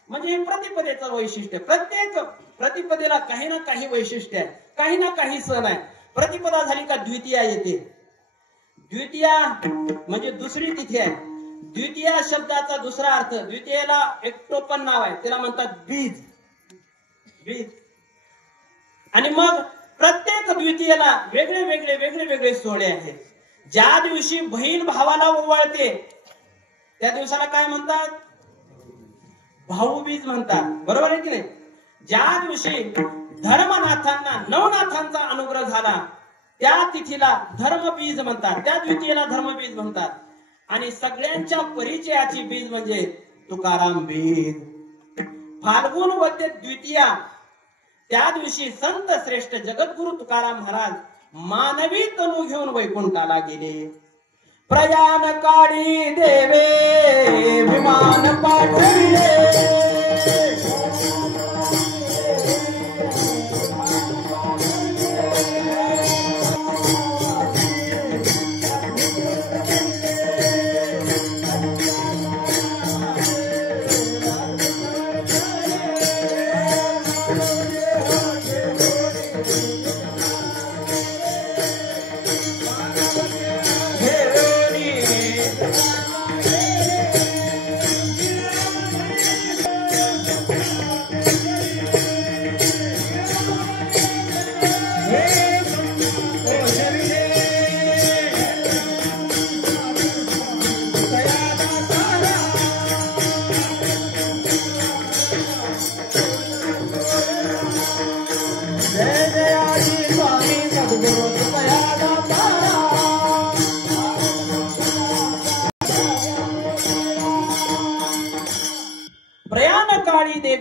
म्हणजे हे प्रतिपदेचं वैशिष्ट्य. प्रत्येक प्रतिपदेला काही ना काही वैशिष्ट्य आहे, काही ना काही सण आहे. प्रतिपदा झाली का द्वितीया येते. द्वितीया म्हणजे दुसरी तिथी आहे. द्वितीया शब्दाचा दुसरा अर्थ, द्वितीयेला एक टोपण नाव आहे, त्याला म्हणतात बीज. बीज. आणि मग प्रत्येक द्वितीयेला वेगळे वेगळे वेगळे वेगळे सोहळे आहेत. ज्या दिवशी बहीण भावाला ओवाळते त्या दिवसाला काय म्हणतात? भाऊबीज म्हणतात, बरोबर आहे की नाही. ज्या दिवशी धर्मनाथांना नवनाथांचा अनुग्रह झाला त्या तिथीला धर्मबीज म्हणतात, त्या द्वितीयेला धर्मबीज म्हणतात. आणि सगळ्यांच्या परिचयाची बीज म्हणजे तुकाराम बीज. फाल्गुन वद्य द्वितीया त्या दिवशी संत श्रेष्ठ जगद्गुरु तुकाराम महाराज मानवी तनु घेऊन वैकुंठाला गेले. प्रयाण काळी देवे विमान पाठविले.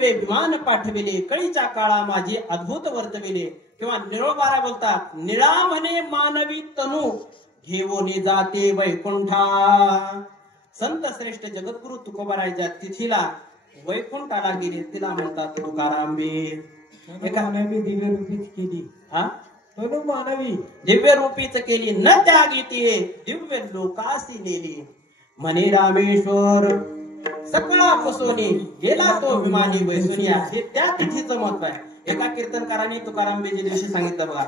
दिवे विमान पाठविले, कळीच्या काळा माझे अद्भुत वर्तविले. किंवा निळोबारा बोलतात, निळा म्हणे मानवी तनू घेऊन जाते वैकुंठा. संत श्रेष्ठ जगद्गुरु तुकोबाराच्या तिथीला वैकुंठाला गेले, तिला म्हणतात तुकाराम बीज. मानवी दिव्य रूपीच केली. हा तनु मानवी दिव्य रूपीच केली, न त्यागी तिये दिव्य लोकासी नेली. म्हणे रामेश्वर सकळा फसोनी गेला तो विमानी वैसुनिया. हे त्या तिथीचं महत्व आहे. एका कीर्तनकाराने तुकाराम बीज दिवशी सांगितलं बघा.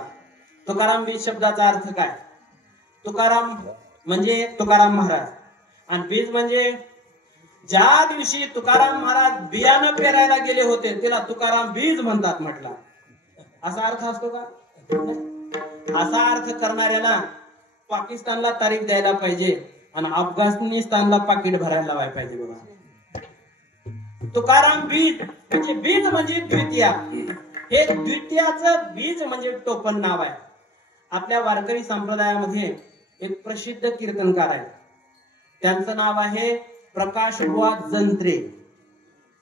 तुकाराम बीज शब्दाचा अर्थ काय? तुकाराम म्हणजे तुकाराम महाराज, आणि बीज म्हणजे ज्या दिवशी तुकाराम महाराज बियाणं पेरायला गेले होते तिला तुकाराम बीज म्हणतात म्हटला. असा अर्थ असतो का? असा अर्थ करणाऱ्याला पाकिस्तानला तारीख द्यायला पाहिजे आणि अफगाणिस्तानला पाकिट भरायला लावायला पाहिजे बघा. तुकाराम बीज म्हणजे बीज म्हणजे द्वितीया. हे द्वितीयाचं बीज म्हणजे टोपण नाव आहे. आपल्या वारकरी संप्रदायामध्ये एक प्रसिद्ध कीर्तनकार आहे, त्यांचं नाव आहे प्रकाशबुवा जंत्रे.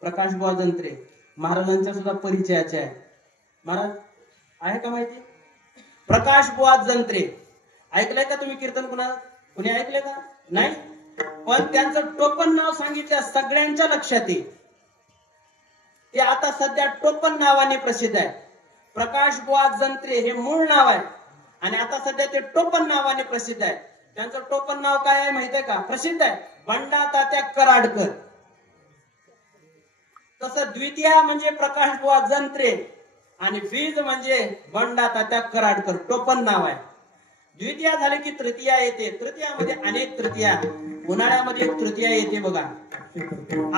प्रकाशबुवा जंत्रे महाराजांच्या सुद्धा परिचयाचे आहे. महाराज आहे का माहिती? प्रकाशबुवा जंत्रे ऐकलंय का तुम्ही कीर्तन? कुणी ऐकलंय का? नाही. पण त्यांचं टोपण नाव सांगितलं सगळ्यांच्या लक्षात येईल. ते आता सध्या टोपण नावाने प्रसिद्ध आहे. प्रकाशबुवा जंत्रे हे मूळ नाव आहे आणि आता सध्या ते टोपण नावाने प्रसिद्ध आहे. त्यांचं टोपण नाव काय आहे माहित आहे का? प्रसिद्ध आहे, बंडा तात्या कराडकर. तसं द्वितीया म्हणजे प्रकाशबुवा जंत्रे आणि बीज म्हणजे बंडा तात्या कराडकर, टोपण नाव आहे. द्वितीया झाले की तृतीया येते. तृतीयामध्ये अनेक तृतीया, उन्हाळ्यामध्ये एक तृतीया येते बघा,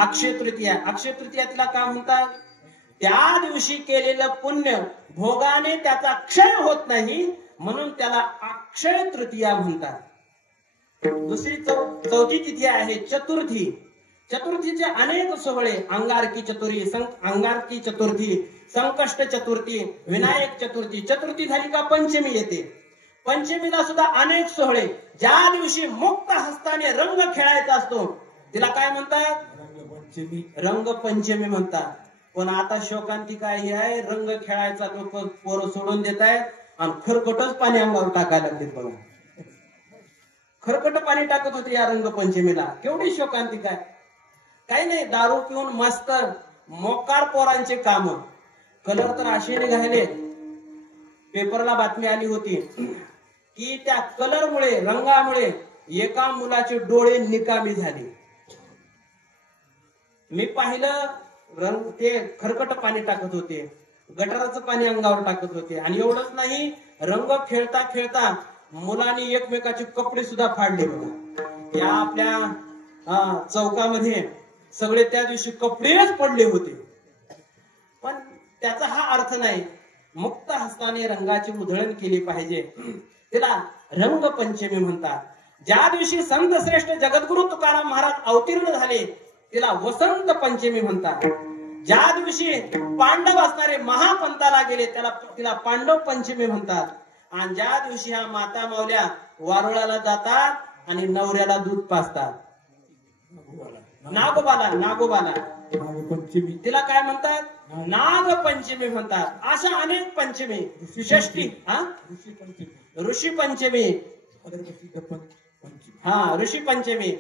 अक्षय तृतीया. अक्षय तृतीया तिला का म्हणतात? त्या दिवशी केलेलं पुण्य भोगाने त्याचा क्षय होत नाही म्हणून त्याला अक्षय तृतीया म्हणतात. दुसरी चौथी तिथी आहे चतुर्थी. चतुर्थीचे अनेक सोहळे, अंगारकी चतुर्थी, संकष्ट चतुर्थी, विनायक चतुर्थी. चतुर्थी झाली का पंचमी येते. पंचमीला सुद्धा अनेक सोहळे. ज्या दिवशी मुक्त हस्ताने रंग खेळायचा असतो तिला काय म्हणतात? रंगपंचमी म्हणतात. पण आता शोकांतिका ही आहे, रंग खेळायचा लोक पोरं सोडून देत आहेत आणि खरकटच पाणी अंगावर टाकायला लागतील बघा. खरकट पाणी टाकत होते या रंगपंचमीला. केवढी शोकांतिका आहे. काही नाही, दारू पिऊन मस्त मोकार पोरांचे काम. कलर तर असे निघाले, पेपरला बातमी आली होती की त्या कलरमुळे, रंगामुळे एका मुलाचे डोळे निकामी झाले. मी पाहिलं, रंग ते खरकट पाणी टाकत होते, गटाराचं पाणी अंगावर टाकत होते. आणि एवढंच नाही, रंग खेळता खेळता मुलांनी एकमेकाचे कपडे सुद्धा फाडले बघा. या आपल्या चौकामध्ये सगळे त्या दिवशी कपडेच पडले होते. पण त्याचा हा अर्थ नाही. मुक्त हस्ताने रंगाची उधळण केली पाहिजे, तिला रंगपंचमी म्हणतात. ज्या दिवशी संत श्रेष्ठ जगद्गुरु तुकाराम महाराज अवतीर्ण झाले तिला वसंत पंचमी म्हणतात. ज्या दिवशी पांडव असणारे महापंथाला गेले तिला पांडव पंचमी म्हणतात. आणि ज्या दिवशी ह्या माता मावल्या वारुळाला जातात आणि नवऱ्याला दूध पाजतात, नागोबाला तिला काय म्हणतात? नागपंचमी म्हणतात. अशा अनेक पंचमी, षष्टी, ऋषी पंचमी, ऋषी पंचमी,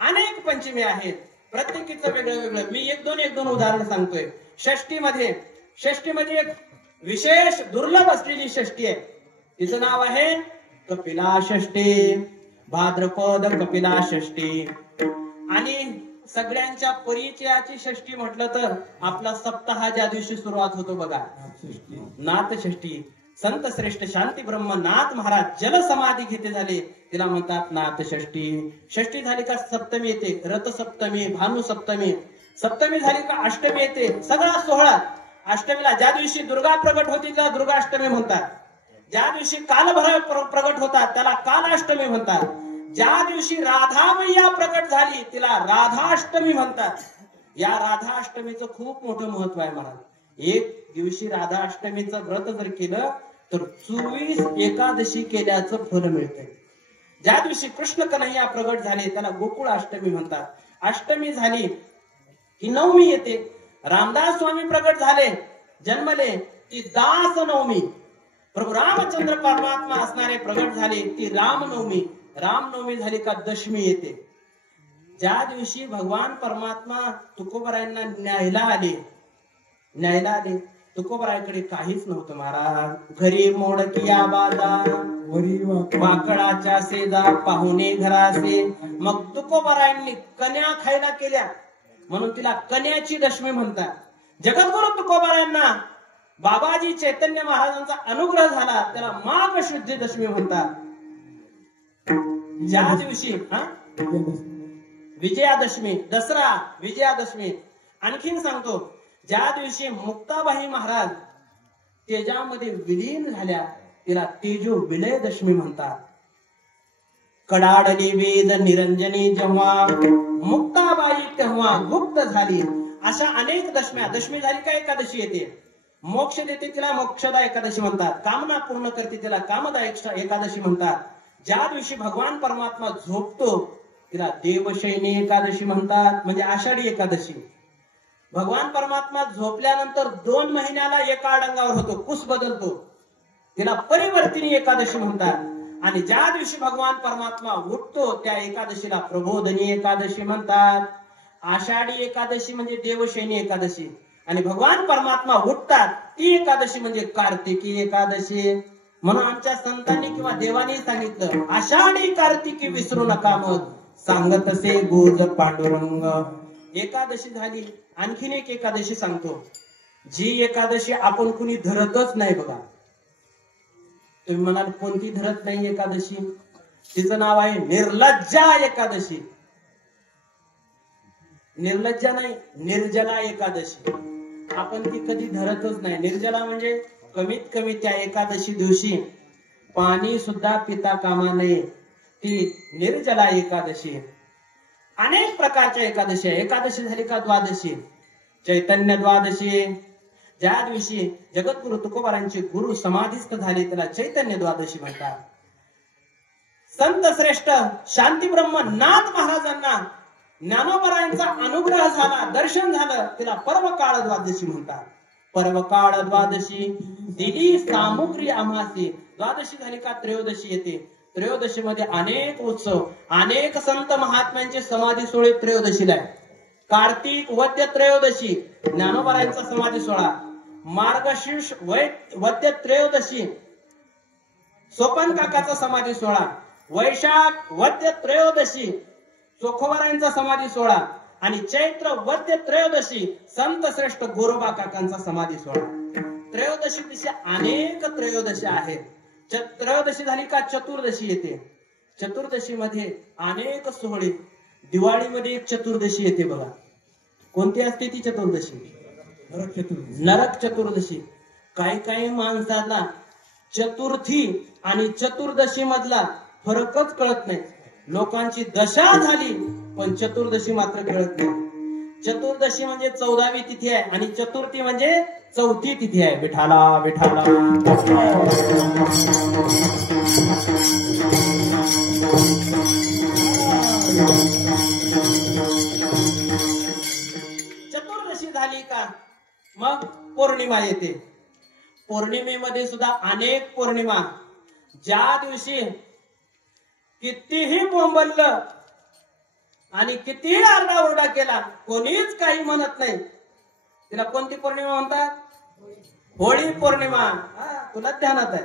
अनेक पंचमी आहेत. प्रत्येकीचं वेगळं वेगळं. मी एक दोन उदाहरण सांगतोय. षष्टीमध्ये एक विशेष दुर्लभ असलेली षष्टी आहे, तिचं नाव आहे कपिला षष्टी, भाद्रपद कपिला षष्टी. आणि सगळ्यांच्या परिचयाची षष्टी म्हटलं तर आपला सप्ताह ज्या दिवशी सुरुवात होतो बघा, नाथ षष्टी. संत श्रेष्ठ शांती ब्रह्म नाथ महाराज जलसमाधी घेते झाले तिला म्हणतात नाथ षष्टी. षष्टी झाली का सप्तमी येते, रथ सप्तमी, भानु सप्तमी. सप्तमी झाली का अष्टमी येते. सगळा सोहळा अष्टमीला, ज्या दिवशी दुर्गा प्रगट होती त्याला दुर्गाष्टमी म्हणतात. ज्या दिवशी कालभैरव प्रगट होतात त्याला कालाष्टमी म्हणतात. ज्या दिवशी राधा मैया प्रगट झाली तिला राधाष्टमी म्हणतात. या राधाष्टमीचं खूप मोठं महत्व आहे महाराज. एक दिवशी राधाष्टमीचं व्रत जर केलं तर 24 एकादशी केल्याचं फल मिळतंय. ज्या दिवशी कृष्ण कन्हैया प्रगट झाले त्याला गोकुळ अष्टमी म्हणतात. अष्टमी झाली की नवमी येते. रामदास स्वामी प्रगट झाले, जन्मले ती दास नवमी. प्रभू रामचंद्र परमात्मा असणारे प्रगट झाले ती रामनवमी. रामनवमी झाली का दशमी येते. ज्या दिवशी भगवान परमात्मा तुकोबरायांना न्यायला आले, तुकोबरायकडे काहीच नव्हतं महाराज. घरी मोडकिया बाजार, वरी वाकडाच्या शेजा पाहुणे घरासे. मग तुकोबरायांनी कन्या खायला केल्या म्हणून तिला कन्याची दशमी म्हणतात. जगद्गुरु तुकोबरायांना बाबाजी चैतन्य महाराजांचा अनुग्रह झाला त्याला माघ शुद्धी दशमी म्हणतात. ज्या दिवशी विजयादशमी, दसरा विजयादशमी. आणखीन सांगतो, ज्या दिवशी मुक्ताबाई महाराज तेजामध्ये विलीन झाल्या तिला तेजो विलय दशमी म्हणतात. कडाडली वेद निरंजनी जेव्हा मुक्ताबाई तेव्हा गुप्त झाली. अशा अनेक दशम्या. दशमी झाली का एकादशी येते. मोक्ष देते तिला मोक्षदा एकादशी म्हणतात. कामना पूर्ण करते तिला कामदा एकादशी म्हणतात. ज्या दिवशी भगवान परमात्मा झोपतो तिला देवशयनी एकादशी म्हणतात, म्हणजे आषाढी एकादशी. भगवान परमात्मा झोपल्यानंतर 2 महिन्याला एका अडंगावर होतो, कुस बदलतो, तिला परिवर्तिनी एकादशी म्हणतात. आणि ज्या दिवशी भगवान परमात्मा उठतो त्या एकादशीला प्रबोधनी एकादशी म्हणतात. आषाढी एकादशी म्हणजे देवशयनी एकादशी. आणि भगवान परमात्मा उठतात ती एकादशी म्हणजे कार्तिकी एकादशी. म्हणून आमच्या संतांनी किंवा देवानी सांगितलं, आषाढी कार्तिकी विसरू नका मग सांगत असे गोज पांडुरंग. एकादशी झाली. आणखीन एक एकादशी सांगतो, जी एकादशी आपण कुणी धरतच नाही बघा. तुम्ही म्हणाल कोणती धरत नाही एकादशी? तिचं नाव आहे निर्लज्जा एकादशी. निर्लज्जा नाही, निर्जला एकादशी. आपण ती कधी धरतच नाही. निर्जला म्हणजे कमीत कमी त्या एकादशी दिवशी पाणी सुद्धा पिता कामा नये, ती निर्जला एकादशी. अनेक प्रकारच्या एकादशी आहे. एकादशी झाली का द्वादशी, चैतन्य द्वादशी. ज्या दिवशी जगद्गुरु तुकोबारांचे गुरु समाधीस्थ झाले त्याला चैतन्य द्वादशी म्हणतात. संत श्रेष्ठ शांती ब्रह्म नाथ महाराजांना ज्ञानोबरायांचा अनुग्रह झाला, दर्शन झालं, तिला पर्वकाळ द्वादशी म्हणतात. पर्वकाळ द्वादशी दिली सामुग्री आम्हासी. द्वादशी झाली का त्रयोदशी येते. त्रयोदशी मध्ये अनेक उत्सव, अनेक संत महात्म्यांचे समाधी सोहळे त्रयोदशीला आहे. कार्तिक वद्य त्रयोदशी ज्ञानोबरायांचा समाधी सोहळा. मार्गशीर्ष वद्य त्रयोदशी सोपन काकाचा समाधी सोहळा. वैशाख वद्य त्रयोदशी चोखोबरायांचा समाधी सोहळा. आणि चैत्र वद्य त्रयोदशी संत श्रेष्ठ गोरोबा काकांचा समाधी सोहळा. त्रयोदशी दिवशी अनेक त्रयोदशी आहेत. त्रयोदशी झाली का चतुर्दशी येते. चतुर्दशी मध्ये अनेक सोहळे. दिवाळीमध्ये एक चतुर्दशी येते बघा. कोणती असते ती चतुर्दशी? नरक चतुर्थी. नरक चतुर्दशी. काही काही माणसाला चतुर्थी आणि चतुर्दशी मधला फरकच कळत नाही. लोकांची दशा झाली पण चतुर्दशी मात्र कळत नाही. चतुर्दशी म्हणजे 14वी तिथी आहे आणि चतुर्थी म्हणजे 4थी तिथी आहे. विठाला विठाला. चतुर्दशी झाली का मग पौर्णिमा येते. पौर्णिमेमध्ये सुद्धा अनेक पौर्णिमा. ज्या दिवशी कितीही बोंबललं आणि कितीही आरडाओरडा केला कोणीच काही म्हणत नाही, तिला कोणती पौर्णिमा म्हणतात? होळी पौर्णिमा. तुला ध्यानात आहे,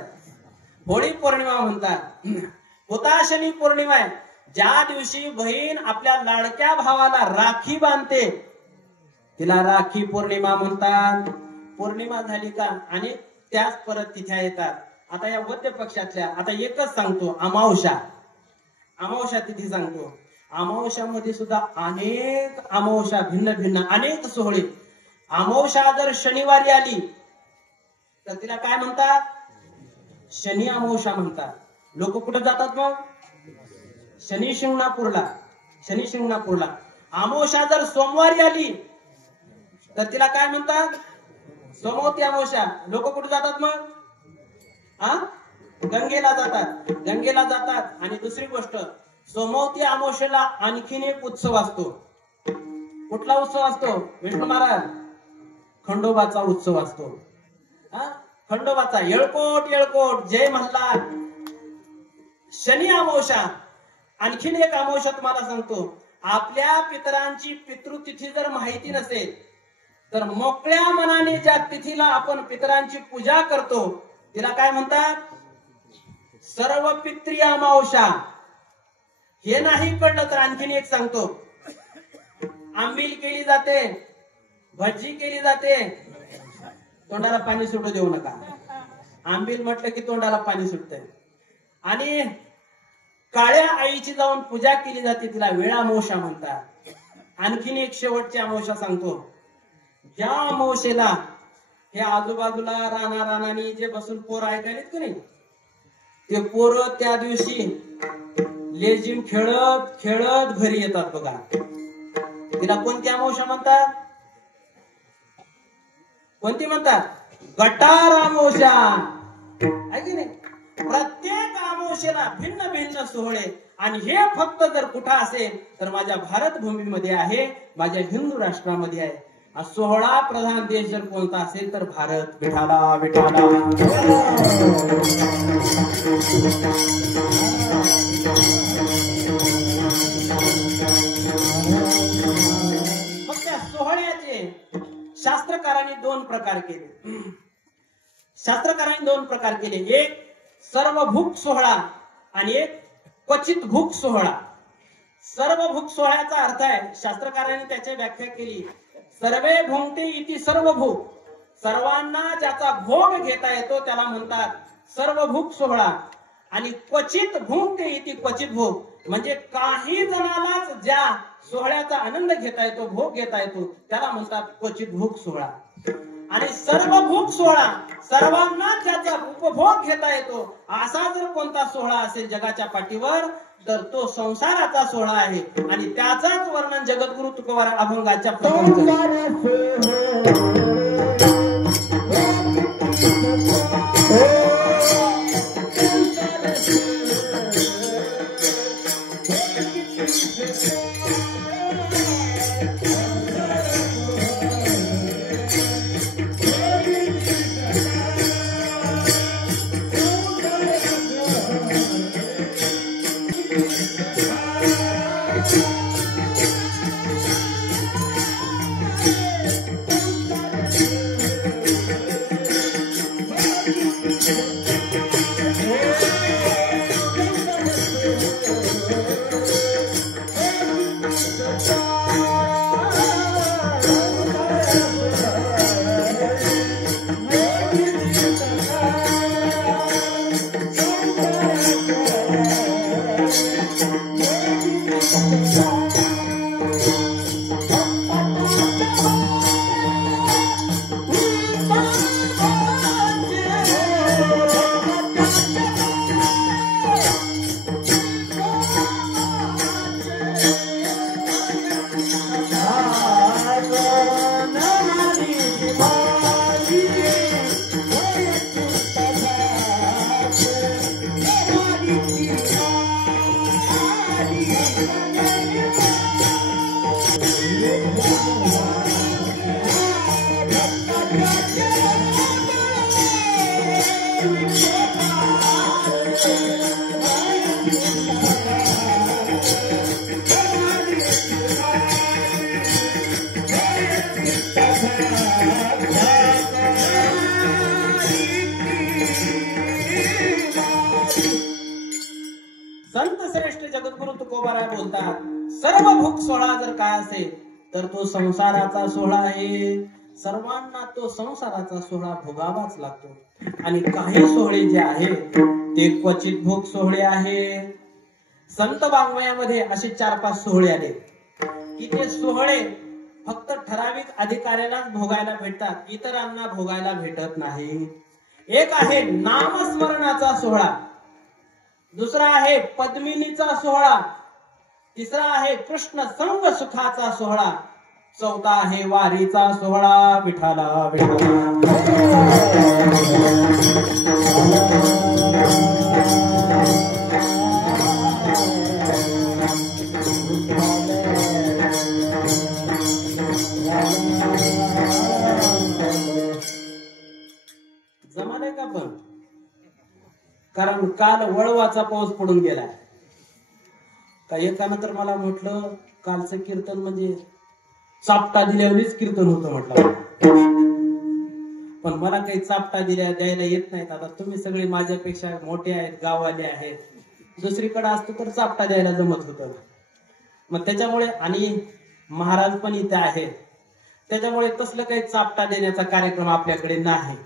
होळी पौर्णिमा म्हणतात. हुताशनी पौर्णिमा आहे. ज्या दिवशी बहीण आपल्या लाडक्या भावाला राखी बांधते तिला राखी पौर्णिमा म्हणतात. पौर्णिमा झाली का आणि त्याच परत तिथ्या येतात. आता या वद्य पक्षातल्या आता एकच सांगतो, अमावस्या. अमावस्या तिथी सांगतो. अमावस्यामध्ये सुद्धा अनेक अमावस्या, भिन्न भिन्न अनेक सोहळे. अमावस्या जर शनिवारी आली तर तिला काय म्हणतात? शनी अमावस्या म्हणतात. लोक कुठे जातात मग? शनी शिंगणापूरला. शनी शिंगणापूरला. अमावस्या जर सोमवारी आली तर तिला काय म्हणतात? सोमवती अमावस्या. लोक कुठे जातात मग? गंगेला जातात. गंगेला जातात. आणि दुसरी गोष्ट, सोमवती अमावस्येला आणखीन एक उत्सव असतो. कुठला उत्सव असतो? विष्णू महाराज खंडोबाचा उत्सव असतो. खंडोबाचा येळकोट येळकोट जय मल्हार. शनी अमावस्या, आणखीन एक अमावस्या तुम्हाला सांगतो. आपल्या पितरांची पितृतिथी जर माहिती नसेल तर मोकळ्या मनाने ज्या तिथीला आपण पितरांची पूजा करतो तिला काय म्हणतात? सर्व पित्री अमावस्या. हे नाही कळलं तर आणखीन एक सांगतो. आंबील केली जाते, भजी केली जाते. तोंडाला पाणी सुटू देऊ नका. आंबील म्हटलं की तोंडाला पाणी सुटतंय. आणि काळ्या आईची जाऊन पूजा केली जाते, तिला वेळा अमावस्या म्हणतात. आणखीन एक शेवटची अमावस्या सांगतो. ज्या अमावस्येला हे आजूबाजूला रानारानानी जे बसून पोर ऐकायलेत की नाही, ते पोर त्या दिवशी लेझिम खेळत खेळत घरी येतात बघा. तिला कोणती अमावस्या म्हणतात? कोणती म्हणतात? गटार अमावस्या. आहे की नाही? प्रत्येक अमावस्येला भिन्न भिन्न सोहळे. आणि हे फक्त जर कुठं असेल तर माझ्या भारत भूमीमध्ये आहे, माझ्या हिंदू राष्ट्रामध्ये आहे. हा 16 प्रधान देश जर कोणता असेल तर भारत. विठाला विठाला. मग त्या सोहळ्याचे शास्त्रकारांनी दोन प्रकार केले. शास्त्रकारांनी दोन प्रकार केले. एक सर्व भूक सोहळा आणि एक क्वचित भूक सोहळा. सर्व भूक सोहळ्याचा अर्थ आहे, शास्त्रकारांनी त्याची व्याख्या केली. सर्वे भुंक्ते इति सर्व भूक. सर्वांना ज्याचा भोग घेता येतो त्याला म्हणतात सर्व भूक सोहळा. आणि क्वचित भुंक्ते इति क्वचित भोग, म्हणजे काही जणांनाच ज्या सोहळ्याचा आनंद घेता येतो, भोग घेता येतो, त्याला म्हणतात क्वचित भूक सोहळा. आणि सर्व भूक सोहळा, सर्वांना ज्याचा उपभोग घेता येतो असा जर कोणता सोहळा असेल जगाच्या पाठीवर तर तो संसाराचा सोहळा आहे. आणि त्याचाच वर्णन जगद्गुरु तुकोबाराय अभंगाच्या संत श्रेष्ठ जगद्गुरु तुकोबाराय बोलतात, सर्व भूक सोहळा जर काय असेल तर तो संसाराचा सोहळा आहे. सर्वांना तो संसाराचा सोहळा भोगावाच लागतो. आणि काही सोहळे जे आहेत ते क्वचित भोग सोहळे आहे. संत वाङ्मयामध्ये असे 4-5 सोहळे आले की ते सोहळे फक्त ठराविक अधिकाऱ्यालाच भोगायला भेटतात, इतरांना भोगायला भेटत नाही. एक आहे नामस्मरणाचा सोहळा, दुसरा आहे पद्मिनीचा सोहळा, तिसरा आहे कृष्ण संग सुखाचा सोहळा, चौथा आहे वारीचा सोहळा. विठाला विठाला. काल वळवाचा पाऊस पडून गेला. काही एकानं तर मला म्हटलं कालचं कीर्तन म्हणजे चापटा दिल्यावरच कीर्तन होतं म्हटलं. पण मला काही चापटा द्यायला येत नाहीत. आता तुम्ही सगळे माझ्यापेक्षा मोठे आहेत, गाववाले आहेत. दुसरीकडे असतो तर चापटा द्यायला जमत होतं. मग त्याच्यामुळे आणि महाराज पण इथे आहेत, त्याच्यामुळे तसलं काही चापटा देण्याचा कार्यक्रम आपल्याकडे नाही.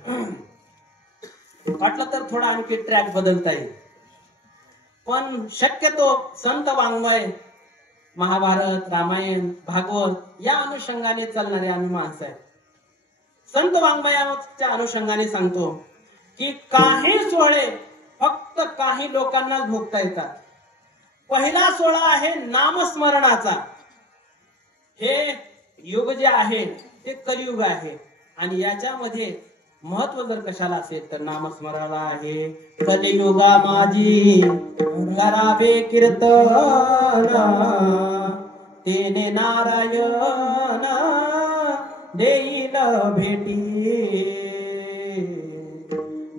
वाटलं तर थोडा आणखी ट्रॅक बदलता येईल. पण शक्यतो संत वाङ्मय, महाभारत, रामायण, भागवत या अनुषंगाने चालणारे आम्ही माणसं आहे. संत वाङ्मयाच्या अनुषंगाने सांगतो की काही सोहळे फक्त काही लोकांना भोगता येतात. पहिला सोहळा आहे नामस्मरणाचा. हे युग जे आहे ते कलियुग आहे आणि याच्यामध्ये महत्व जर कशाला असेल तर नामस्मरणाला आहे. कलियुगा माझी करावे कीर्तन, तेने नारायण देईल भेटी.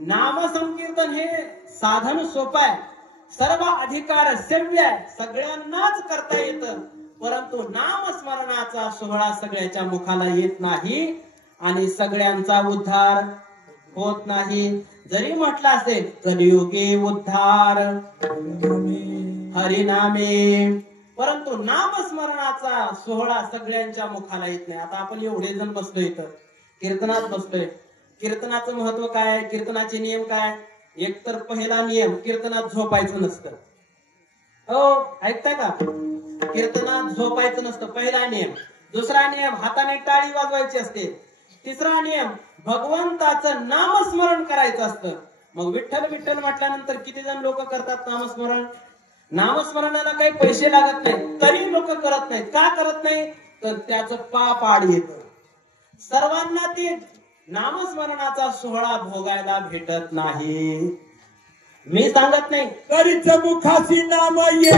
नाम संकीर्तन हे साधन सोपं आहे, सर्व अधिकार सेव्य आहे, सगळ्यांनाच करता येतं. परंतु नामस्मरणाचा सोहळा सगळ्याच्या मुखाला येत नाही आणि सगळ्यांचा उद्धार होत नाही. जरी म्हटलं असेल कलियुगे उद्धार हरिनामे, परंतु नामस्मरणाचा सोहळा सगळ्यांच्या मुखाला येत नाही. आता आपण एवढे जण बसलोय इथं, कीर्तनात बसलोय. कीर्तनाचं महत्व काय, कीर्तनाचे नियम काय? एक तर पहिला नियम, कीर्तनात झोपायचं नसतं. हो, ऐकताय का? कीर्तनात झोपायचं नसतं, पहिला नियम. दुसरा नियम, हाताने टाळी वाजवायची असते. तिसरा नियम, भगवंताचं नामस्मरण करायचं असतं. मग विठ्ठल विठ्ठल म्हटल्यानंतर किती जण लोक करतात नामस्मरण? नामस्मरणाला काही पैसे लागत नाही तरी लोक करत नाहीत. का करत नाही? तर त्याचं पाप आड येतं. सर्वांना ते नामस्मरणाचा सोहळा भोगायला भेटत नाही. मी सांगत नाही, करीच मुखासी नाम ये,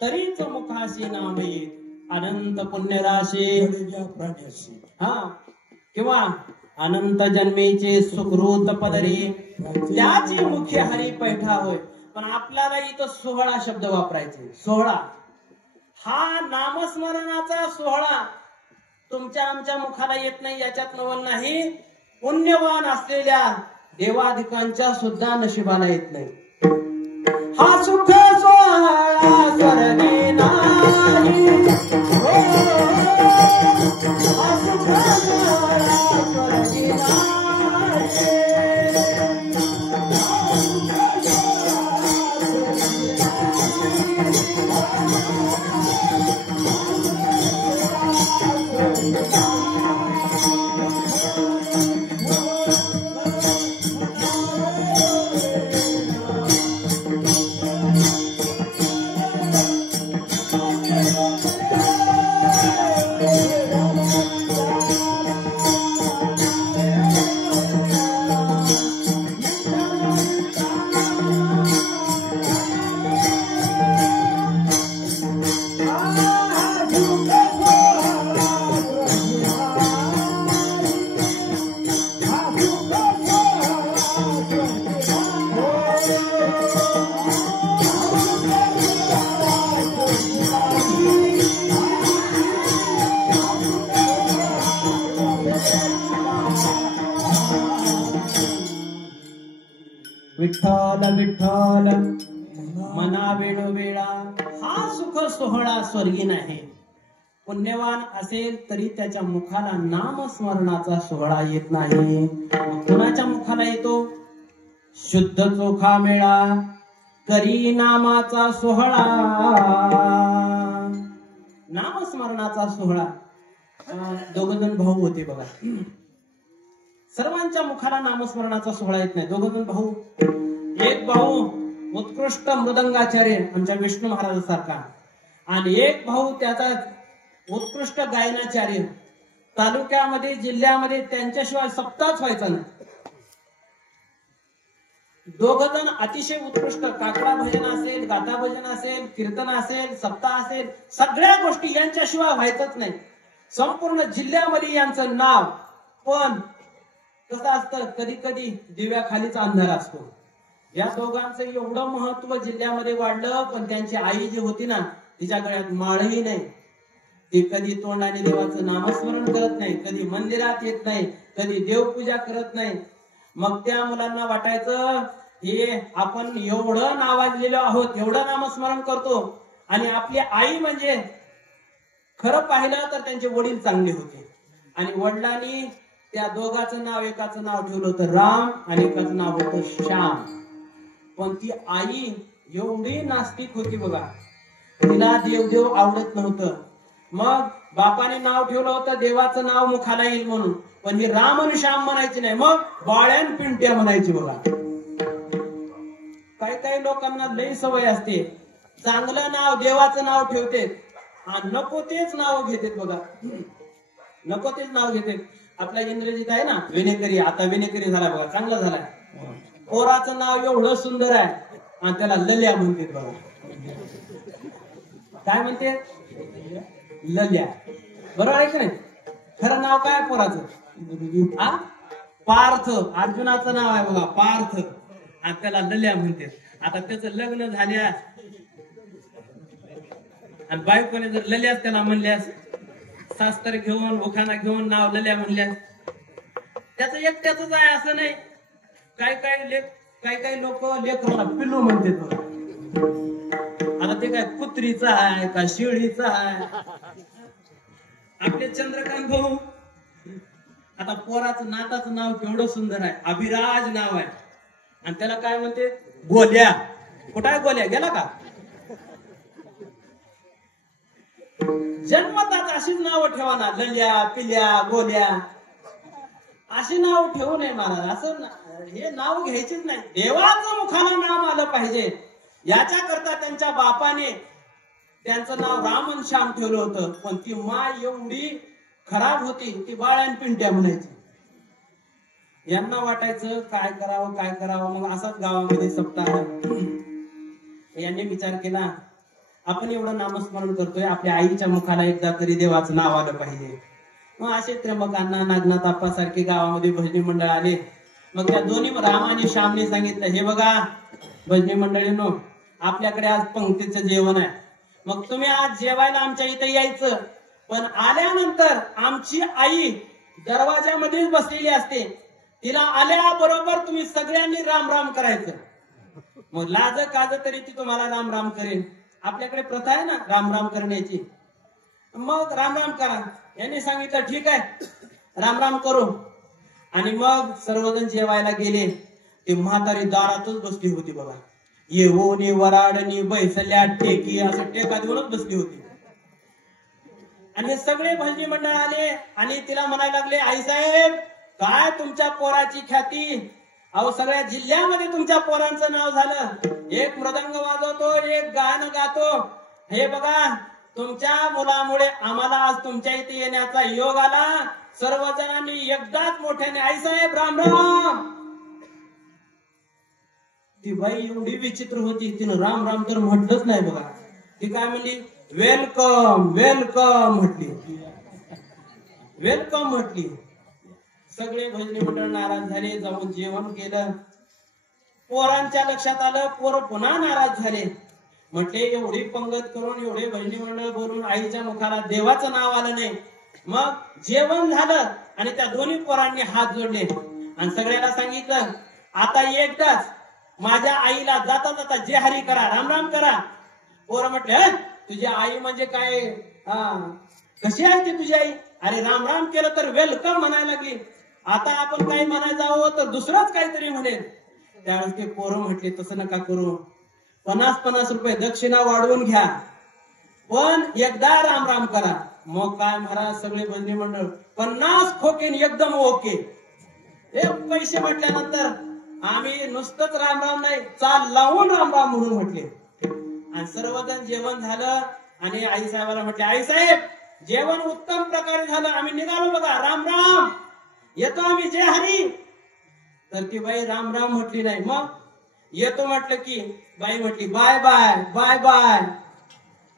तरीच मुखाशी नाम येत, अनंत पुण्यराशी हा, किंवा अनंत जन्मेचे सुकृत पदरी, त्याची मुख्य हरी पैठा होय. पण आपल्याला इथं सोहळा शब्द वापरायचे. सोहळा हा नामस्मरणाचा सोहळा तुमच्या आमच्या मुखाला येत नाही याच्यात नवल नाही. पुण्यवान असलेल्या देवाधिकांच्या सुद्धा नशिबाला येत नाही. हा सुख सोहळा स्वर्गी नाही, हो, हा सुख सोहळा स्वर्गी नाही. विठ्ठल विठ्ठल मना वेळोवेळा, हा सुख सोहळा स्वर्गी नाही. पुण्यवान असेल तरी त्याच्या मुखाला नामस्मरणाचा सोहळा येत नाही. मग कुणाच्या मुखाला येतो? शुद्ध चोखा मेळा करी नामाचा सोहळा. नामस्मरणाचा सोहळा. दोघ जण भाऊ होते बघा. सर्वांच्या मुखाला नामस्मरणाचा सोहळा येत नाही. दोघ जण भाऊ. एक भाऊ उत्कृष्ट मृदंगाचार्य आमच्या विष्णू महाराजासारखा, आणि एक भाऊ त्याचा उत्कृष्ट गायनाचार्य. तालुक्यामध्ये जिल्ह्यामध्ये त्यांच्याशिवाय सप्ताहच व्हायचा नाही. दोघ जण अतिशय उत्कृष्ट. काकडा भजन असेल, गाथा भजन असेल, कीर्तन असेल, सप्ताह असेल, सगळ्या गोष्टी यांच्याशिवाय व्हायचंच नाही. संपूर्ण जिल्ह्यामध्ये यांचं नाव. पण कसं असतं, कधी कधी दिव्याखालीच अंधार असतो. या दोघांचं एवढं महत्व जिल्ह्यामध्ये वाढलं, पण त्यांची आई जी होती ना, तिच्या गळ्यात माळही नाही. ती कधी तोंडाने देवाचं नामस्मरण करत नाही, कधी मंदिरात येत नाही, कधी देवपूजा करत नाही. मग त्या मुलांना वाटायचं हे आपण एवढं नावाजलेलो आहोत, एवढं नामस्मरण करतो, आणि आपली आई म्हणजे खरं पाहिलं तर त्यांचे वडील चांगले होते. आणि वडिलांनी त्या दोघांचं नाव, एकाचं नाव ठेवलं होतं राम आणि एकाचं नाव होतं श्याम. पण ती आई एवढी नास्तिक होती बघा, तिला देवदेव आवडत नव्हतं. मग बापाने नाव ठेवलं होतं देवाचं नाव मुखाला येईल म्हणून, पण ही राम आणि श्याम म्हणायची नाही. मग बाळ्यान पिंट्या म्हणायची बघा. काही काही लोकांना लई सवय असते, चांगलं नाव देवाचं नाव ठेवते आणि नको तेच नाव घेते बघा. नको तेच नाव घेते. आपल्या इंग्रजीत आहे ना विनेकरी, आता विनेकरी झाला बघा, चांगला झालाय. पोराचं नाव एवढं सुंदर आहे आणि त्याला लल्या म्हणते बघा. काय म्हणते? लल्या. बरोबर आहे का नाही? खरं नाव काय पोराचं? पार्थ. अर्जुनाचं नाव आहे बघा पार्थ, आणि त्याला लल्या म्हणते. आता त्याचं लग्न झाल्यास आणि बायकोने जर लल्यास त्याला म्हणल्यास, शास्त्र घेऊन उखाणा घेऊन नाव लल्या म्हणल्यास, त्याचं एकट्याच आहे असं नाही. काही लोक लेकराला पिल्लू म्हणते बघा. आता ते काय कुत्रीचं आहे का शेळीचं आहे? आपले चंद्रकांत भाऊ, आता पोराचं नाताचं नाव केवढं सुंदर आहे, अभिराज नाव आहे, आणि त्याला काय म्हणते? गोल्या. कुठं आहे गोल्या? गेला का? जन्मतात अशीच नावं ठेवा ना, लल्या, पिल्या, गोल्या, अशी नाव ठेवू नये महाराज. असं हे नाव घ्यायचीच नाही. देवाचं मुखाला नाम आलं पाहिजे याच्या करता त्यांच्या बापाने त्यांचं नाव राम आणि श्याम ठेवलं होतं. पण ती माय एवढी खराब होती, ती बाळ्यान पिंट्या म्हणायची. यांना वाटायचं काय करावं काय करावं. मग असाच गावामध्ये सप्ताह. यांनी विचार केला, आपण एवढं नामस्मरण करतोय, आपल्या आईच्या मुखाला एकदा तरी देवाचं नाव आलं पाहिजे. मग असे त्र्यंबकांना, नागनाथ आप्पा सारखे गावामध्ये भजनी मंडळ आले. मग त्या दोन्ही राम आणि श्यामने सांगितलं, हे बघा भजनी मंडळींनो, आपल्याकडे आज पंक्तीचं जेवण आहे. मग तुम्ही आज जेवायला आमच्या इथे यायचं, पण आल्यानंतर आमची आई दरवाजामध्येच बसलेली असते, तिला आल्याबरोबर तुम्ही सगळ्यांनी राम राम करायचं. मग लाज काज तरी ती तुम्हाला राम राम करेल. आपल्याकडे प्रथा आहे ना राम राम करण्याची. मग राम राम करा. यांनी सांगितलं ठीक आहे, राम राम करू. आणि मग सर्वजण जेवायला गेले. ते म्हातारी दारातच बसली होती बघा. येवोनी वराडनी बैसल्या टेकी असं टेका देऊनच बसली होती. आणि हे सगळे भजनी मंडळ आले आणि तिला म्हणायला लागले, आई साहेब काय तुमच्या पोराची ख्याती, अहो सगळ्या जिल्ह्यामध्ये तुमच्या पोरांचं नाव झालं. एक मृदंग वाजवतो, एक गाणं गातो. हे बघा तुमच्या मुलामुळे आम्हाला आज तुमच्या इथे येण्याचा योग आला. सर्वजणांनी एकदाच मोठ्याने आई साहेब राम राम. ती बाई एवढी विचित्र होती, तिनं राम राम तर म्हटलंच नाही बघा. ती काय म्हणली? वेलकम वेलकम म्हटली. वेलकम म्हटली. सगळे भजनी मंडळ नाराज झाले. जाऊन जेवण केलं. पोरांच्या लक्षात आलं, पोर पुन्हा नाराज झाले. म्हटले एवढी पंगत करून, एवढे भजनी मंडळ बोलून आईच्या मुखाला देवाचं नाव आलं नाही. मग जेवण झालं आणि त्या दोन्ही पोरांनी हात जोडले आणि सगळ्याला सांगितलं, आता एकदाच माझ्या आईला जाता जाता जे हरी करा, राम राम करा. पोरं म्हटले तुझी आई म्हणजे काय कशी आहे ती तुझी आई? अरे राम राम केलं तर वेलकम म्हणायला लागली. आता आपण काही म्हणायला जावं तर दुसरंच काहीतरी म्हणेल. त्यावेळेस ते पोरं म्हटले तसं नका करू, 50-50 रुपये दक्षिणा वाढवून घ्या, पण एकदा राम राम करा. मग काय महाराज सगळे बंदी मंडळ 50 खोके एकदम ओके. हे पैसे म्हटल्यानंतर आम्ही नुसतंच राम राम नाही, चाल लावून राम राम म्हणून म्हटले. आणि सर्वजण जेवण झालं आणि आई साहेबाला म्हटले, आई साहेब जेवण उत्तम प्रकारे झालं, आम्ही निघालो बघा, राम राम, येतो आम्ही, जय हरी. तर ती बाई राम राम म्हटली नाही. मग येतो म्हटलं की बाई म्हटली बाय बाय बाय बाय.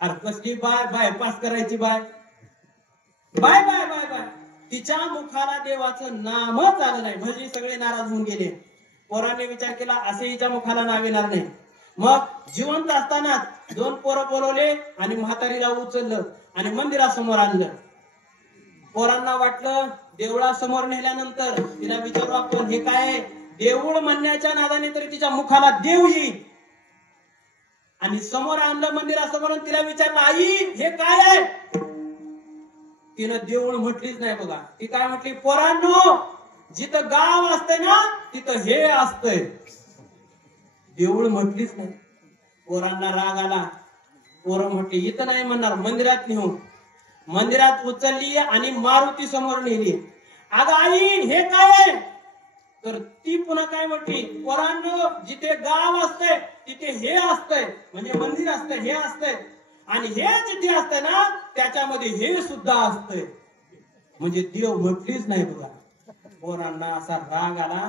अरे कसली बाय बाय, पास करायची bye bye bye bye bye. तिच्या मुखाला देवाचं नामच आलं नाही. भजी सगळे नाराज होऊन गेले. पोराने विचार केला असे हिच्या मुखाला नाव येणार नाही. मग जिवंत असताना 2 पोरं बोलवले आणि म्हातारीला उचललं आणि मंदिरासमोर आणलं. पोरांना वाटलं देवळासमोर नेल्यानंतर तिला विचारू आपण हे काय. देऊळ म्हणण्याच्या नादाने तरी तिच्या मुखाला देव येईल. आणि समोर आणलं मंदिरासमोर, तिला विचारलं आई हे काय आहे. तिनं देऊळ म्हटलीच नाही बघा. ती काय म्हटली, पोरांनो जिथं गाव असतंय ना तिथं हे असतंय. देऊळ म्हटलीच नाही. पोरांना राग आला. पोरं म्हटली इथं नाही म्हणणार, मंदिरात नेऊ. मंदिरात उचलली आणि मारुती समोर नेली. अगं आई हे काय आहे. तर ती पुन्हा काय म्हटली, पोरांनो जिथे गाव असतंय तिथे हे असतंय, म्हणजे मंदिर असतंय, हे असतंय. आणि हे जिथे असतंय ना त्याच्यामध्ये हे सुद्धा असतंय. म्हणजे देव म्हटलीच नाही बघा. पोरांना असा राग आला.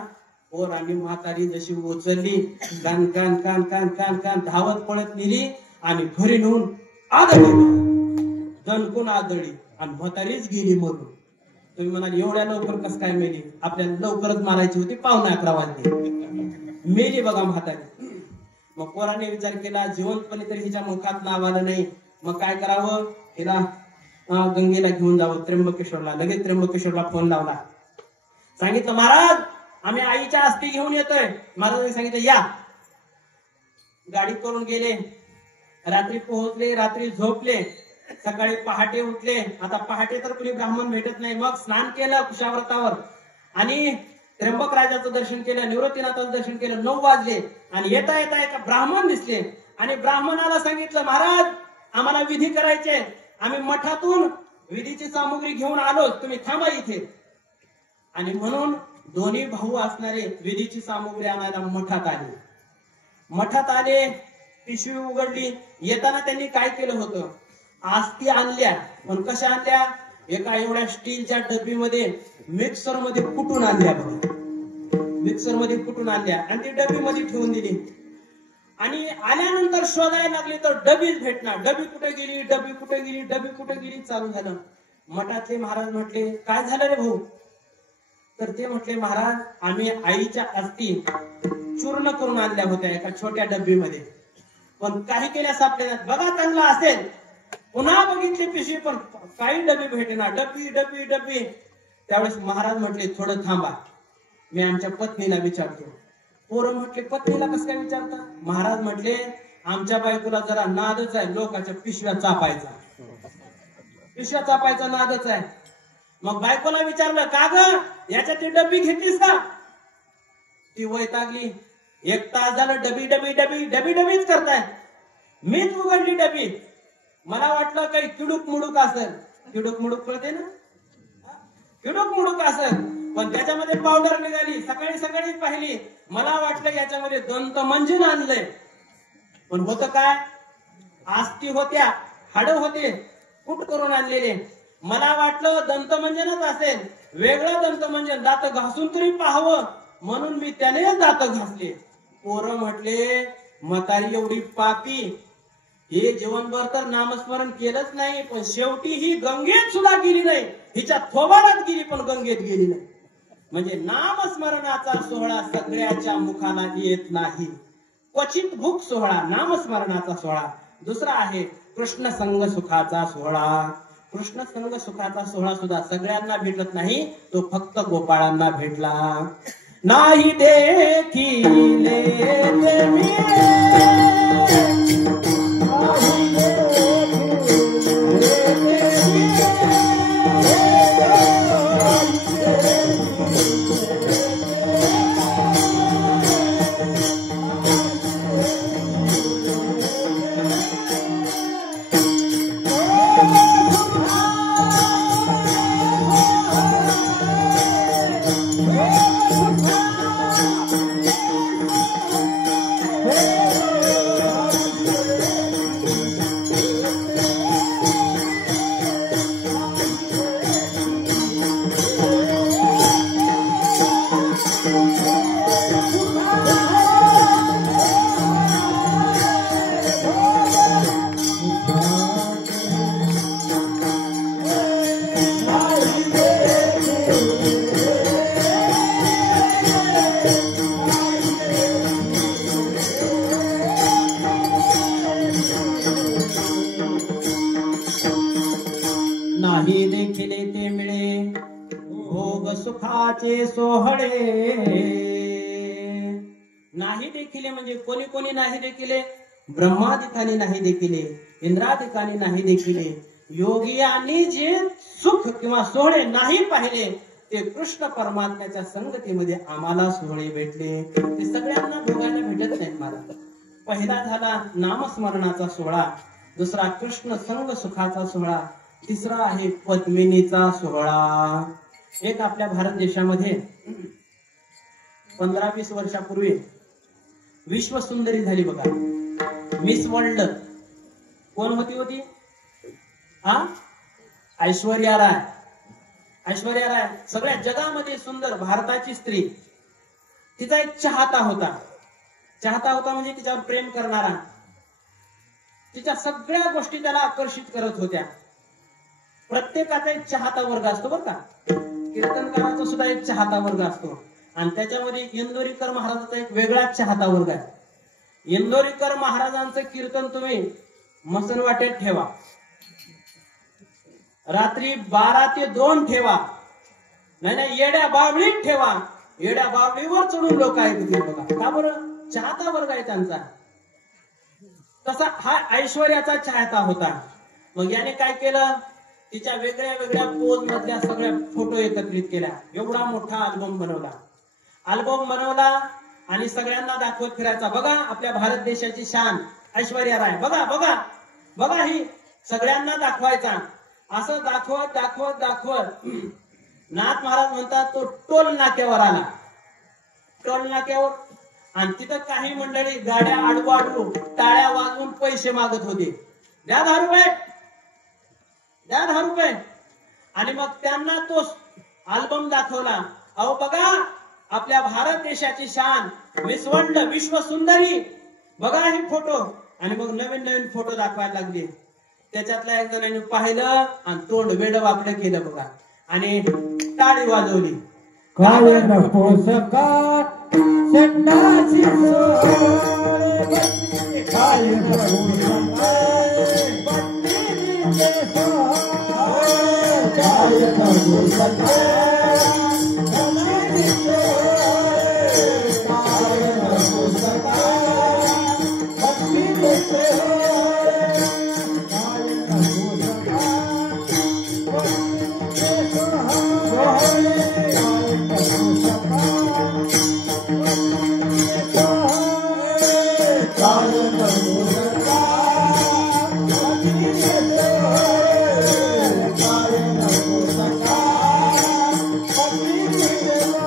पोरांनी म्हातारी जशी उचलली, कान कान कान कान कान कान धावत पळत नेली आणि घरी नेऊन आदळली, दणकून आदळली आणि म्हातारीच गेली मरून. तुम्ही म्हणाल एवढ्या लवकर कसं काय मेली. आपल्याला लवकरच मारायची होती, 11:15 वाजले, मेली बघा म्हातारी. मग पोराने विचार केला जिवंतपणे तरी हिच्या मुखात नाव आलं नाही, मग काय करावं. हिला गंगेला घेऊन जावं, त्र्यंबकेश्वरला. लगेच त्र्यंबकेश्वरला फोन लावला. सांगितलं महाराज आम्ही आईच्या अस्थी घेऊन येतोय. महाराजांनी सांगितलं या. गाडी करून गेले. रात्री पोहोचले, रात्री झोपले, सकाळी पहाटे उठले. आता पहाटे तर कुणी ब्राह्मण भेटत नाही. मग स्नान केलं कुशाव्रतावर आणि त्र्यंबक राजाचं दर्शन केलं, निवृत्तीनाथाचं दर्शन केलं. 9 वाजले आणि येता येता एका ब्राह्मण दिसले आणि ब्राह्मणाला सांगितलं महाराज आम्हाला विधी करायचे, आम्ही मठातून विधीची सामुग्री घेऊन आलो, तुम्ही थांबा इथे. आणि म्हणून दोन्ही भाऊ असणारे विधीची सामुग्री आणायला मठात आले. मठात आले, पिशवी उघडली. येताना त्यांनी काय केलं होतं, आस्ती आणल्या. पण कशा आणल्या, एका एवढ्या स्टीलच्या डबीमध्ये मिक्सर मध्ये कुटून आणल्या बघा. मिक्सर मध्ये कुटून आणल्या आणि ती डबी मध्ये ठेवून दिली. आणि आल्यानंतर शोधायला लागली तर डबीच भेटणार. डबी कुठे गेली, डबी कुठे गेली, डबी कुठे गेली चालू झालं. मठातले महाराज म्हटले काय झालं रे भाऊ. तर ते म्हटले महाराज आम्ही आईच्या अस्थी चूर्ण करून आणल्या होत्या एका छोट्या डब्बीमध्ये, पण काही केल्या सापडल्या. बघा चांगला असेल. पुन्हा बघितली पिशवी पण काही डबी भेटेना. डबी डबी डबी. त्यावेळेस महाराज म्हटले थोडं थांबा, मी आमच्या पत्नीला विचारतो. पोरं म्हटले पत्नीला कसं काय विचारता. महाराज म्हटले आमच्या बायकोला जरा नादच आहे लोकांच्या पिशव्या चापायचा. पिशव्या चापायचा नादच आहे. मग बायकोला विचारलं का ग याच्यात ती डबी घेतलीस का. ती वैतागली. 1 तास झालं डबी डबी डबी डबी डबीच करताय. मीच उघडली डबी. मला वाटलं काही किडूक मुडूक असेल. किडूक मुडूक कळते ना, किडूक मुडूक असेल. पण त्याच्यामध्ये पावडर निघाली. सकाळी सकाळी पाहिली. मला वाटलं याच्यामध्ये दंतमंजन आणलंय. पण होतं काय, आस्ती होत्या, हाड होते कुट करून आणलेले. मला वाटलं दंतमंजनच असेल. वेगळं दंतमंजन, दात घासून तरी पाहावं म्हणून मी त्याने दात घासले. पोरं म्हटले म्हातारी एवढी पापी, हे जीवनभर तर नामस्मरण केलंच नाही, पण शेवटी ही गंगेत सुद्धा गेली नाही. हिच्या थोबालाच गेली पण गंगेत गेली नाही. म्हणजे नामस्मरणाचा सोहळा सगळ्याच्या मुखाला येत नाही. क्वचित भूक सोहळा नामस्मरणाचा सोहळा. दुसरा आहे कृष्ण संग सुखाचा सोहळा. कृष्ण संग सुखाचा सोहळा सुद्धा सगळ्यांना भेटत नाही, तो फक्त गोपाळांना भेटला. नाही देखिले ते नाही देखिले ते मिळे भोग सुखाचे सोहळे. नाही देखिले म्हणजे कोणी कोणी नाही देखिले, ब्रह्मादिकांनी नाही देखिले, इंद्रादिकांनी नाही देखिले. योगियांनी जे सुख किंवा सोहळे नाही पाहिले ते कृष्ण परमात्म्याच्या संगतीमध्ये आम्हाला सोहळे भेटले. ते सगळ्यांना भोगायला भेटत नाहीत महाराज. पहिला झाला नामस्मरणाचा सोहळा, दुसरा कृष्ण संग सुखाचा सोहळा, तिसरा आहे पद्मिनीचा सोहळा. एक आपल्या भारत देशामध्ये 15-20 वर्षापूर्वी विश्व सुंदरी झाली बघा, मिस वर्ल्ड. कोण होती? ऐश्वर्या राय. ऐश्वर्या राय सगळ्या जगामध्ये सुंदर भारताची स्त्री. तिचा एक चाहता होता. चाहता होता म्हणजे तिच्यावर प्रेम करणारा. तिच्या सगळ्या गोष्टी त्याला आकर्षित करत होत्या. प्रत्येकाचा एक चाहता वर्ग असतो बरं का. कीर्तनकाराचा सुद्धा एक चाहता वर्ग असतो आणि त्याच्यामध्ये इंदोरीकर महाराजांचा एक वेगळाच चाहता वर्ग आहे. इंदोरीकर महाराजांचं कीर्तन तुम्ही मसनवाटेत ठेवा, रात्री 12 ते 2 ठेवा, नाही येड्या बावळीत ठेवा. येड्या बावळीवर चढून लोक ऐकतील बघा. का बरं? चाहता वर्ग आहे त्यांचा. तसा हा ऐश्वर्याचा चाहता होता. मग याने काय केलं, तिच्या वेगळ्या वेगळ्या पोज मधल्या सगळ्या फोटो एकत्रित केल्या. एवढा मोठा अल्बम बनवला. आणि सगळ्यांना दाखवत फिरायचा, बघा आपल्या भारत देशाची शान ऐश्वर्या राय, बघा बघा बघा. ही सगळ्यांना दाखवायचा. असं दाखवत दाखवत दाखवत नाथ महाराज म्हणतात तो टोल नाक्यावर आला. टोल नाक्यावर आणि तिथं काही मंडळी गाड्या आडवू आडवू टाळ्या वाजवून पैसे मागत होते. द्या 10 रुपये, द्या 10 रुपये. आणि मग त्यांना तो अल्बम दाखवला. अहो बघा आपल्या भारत देशाची शान मिस वर्ल्ड, विश्व सुंदरी, बघा ही फोटो. आणि मग नवीन नवीन फोटो दाखवायला लागले. त्याच्यातल्या एक जणांनी पाहिलं आणि तोंड वेडं वाकडं केलं बघा आणि टाळी वाजवली. काय नको सका संन्यासी सोहळे, काय नको सका पत्नीचे सोहळे, काय नको सका संन्यासी सोहळे, काय नको सका पत्नीचे सोहळे, काय नको सका पत्नीचे सोहळे.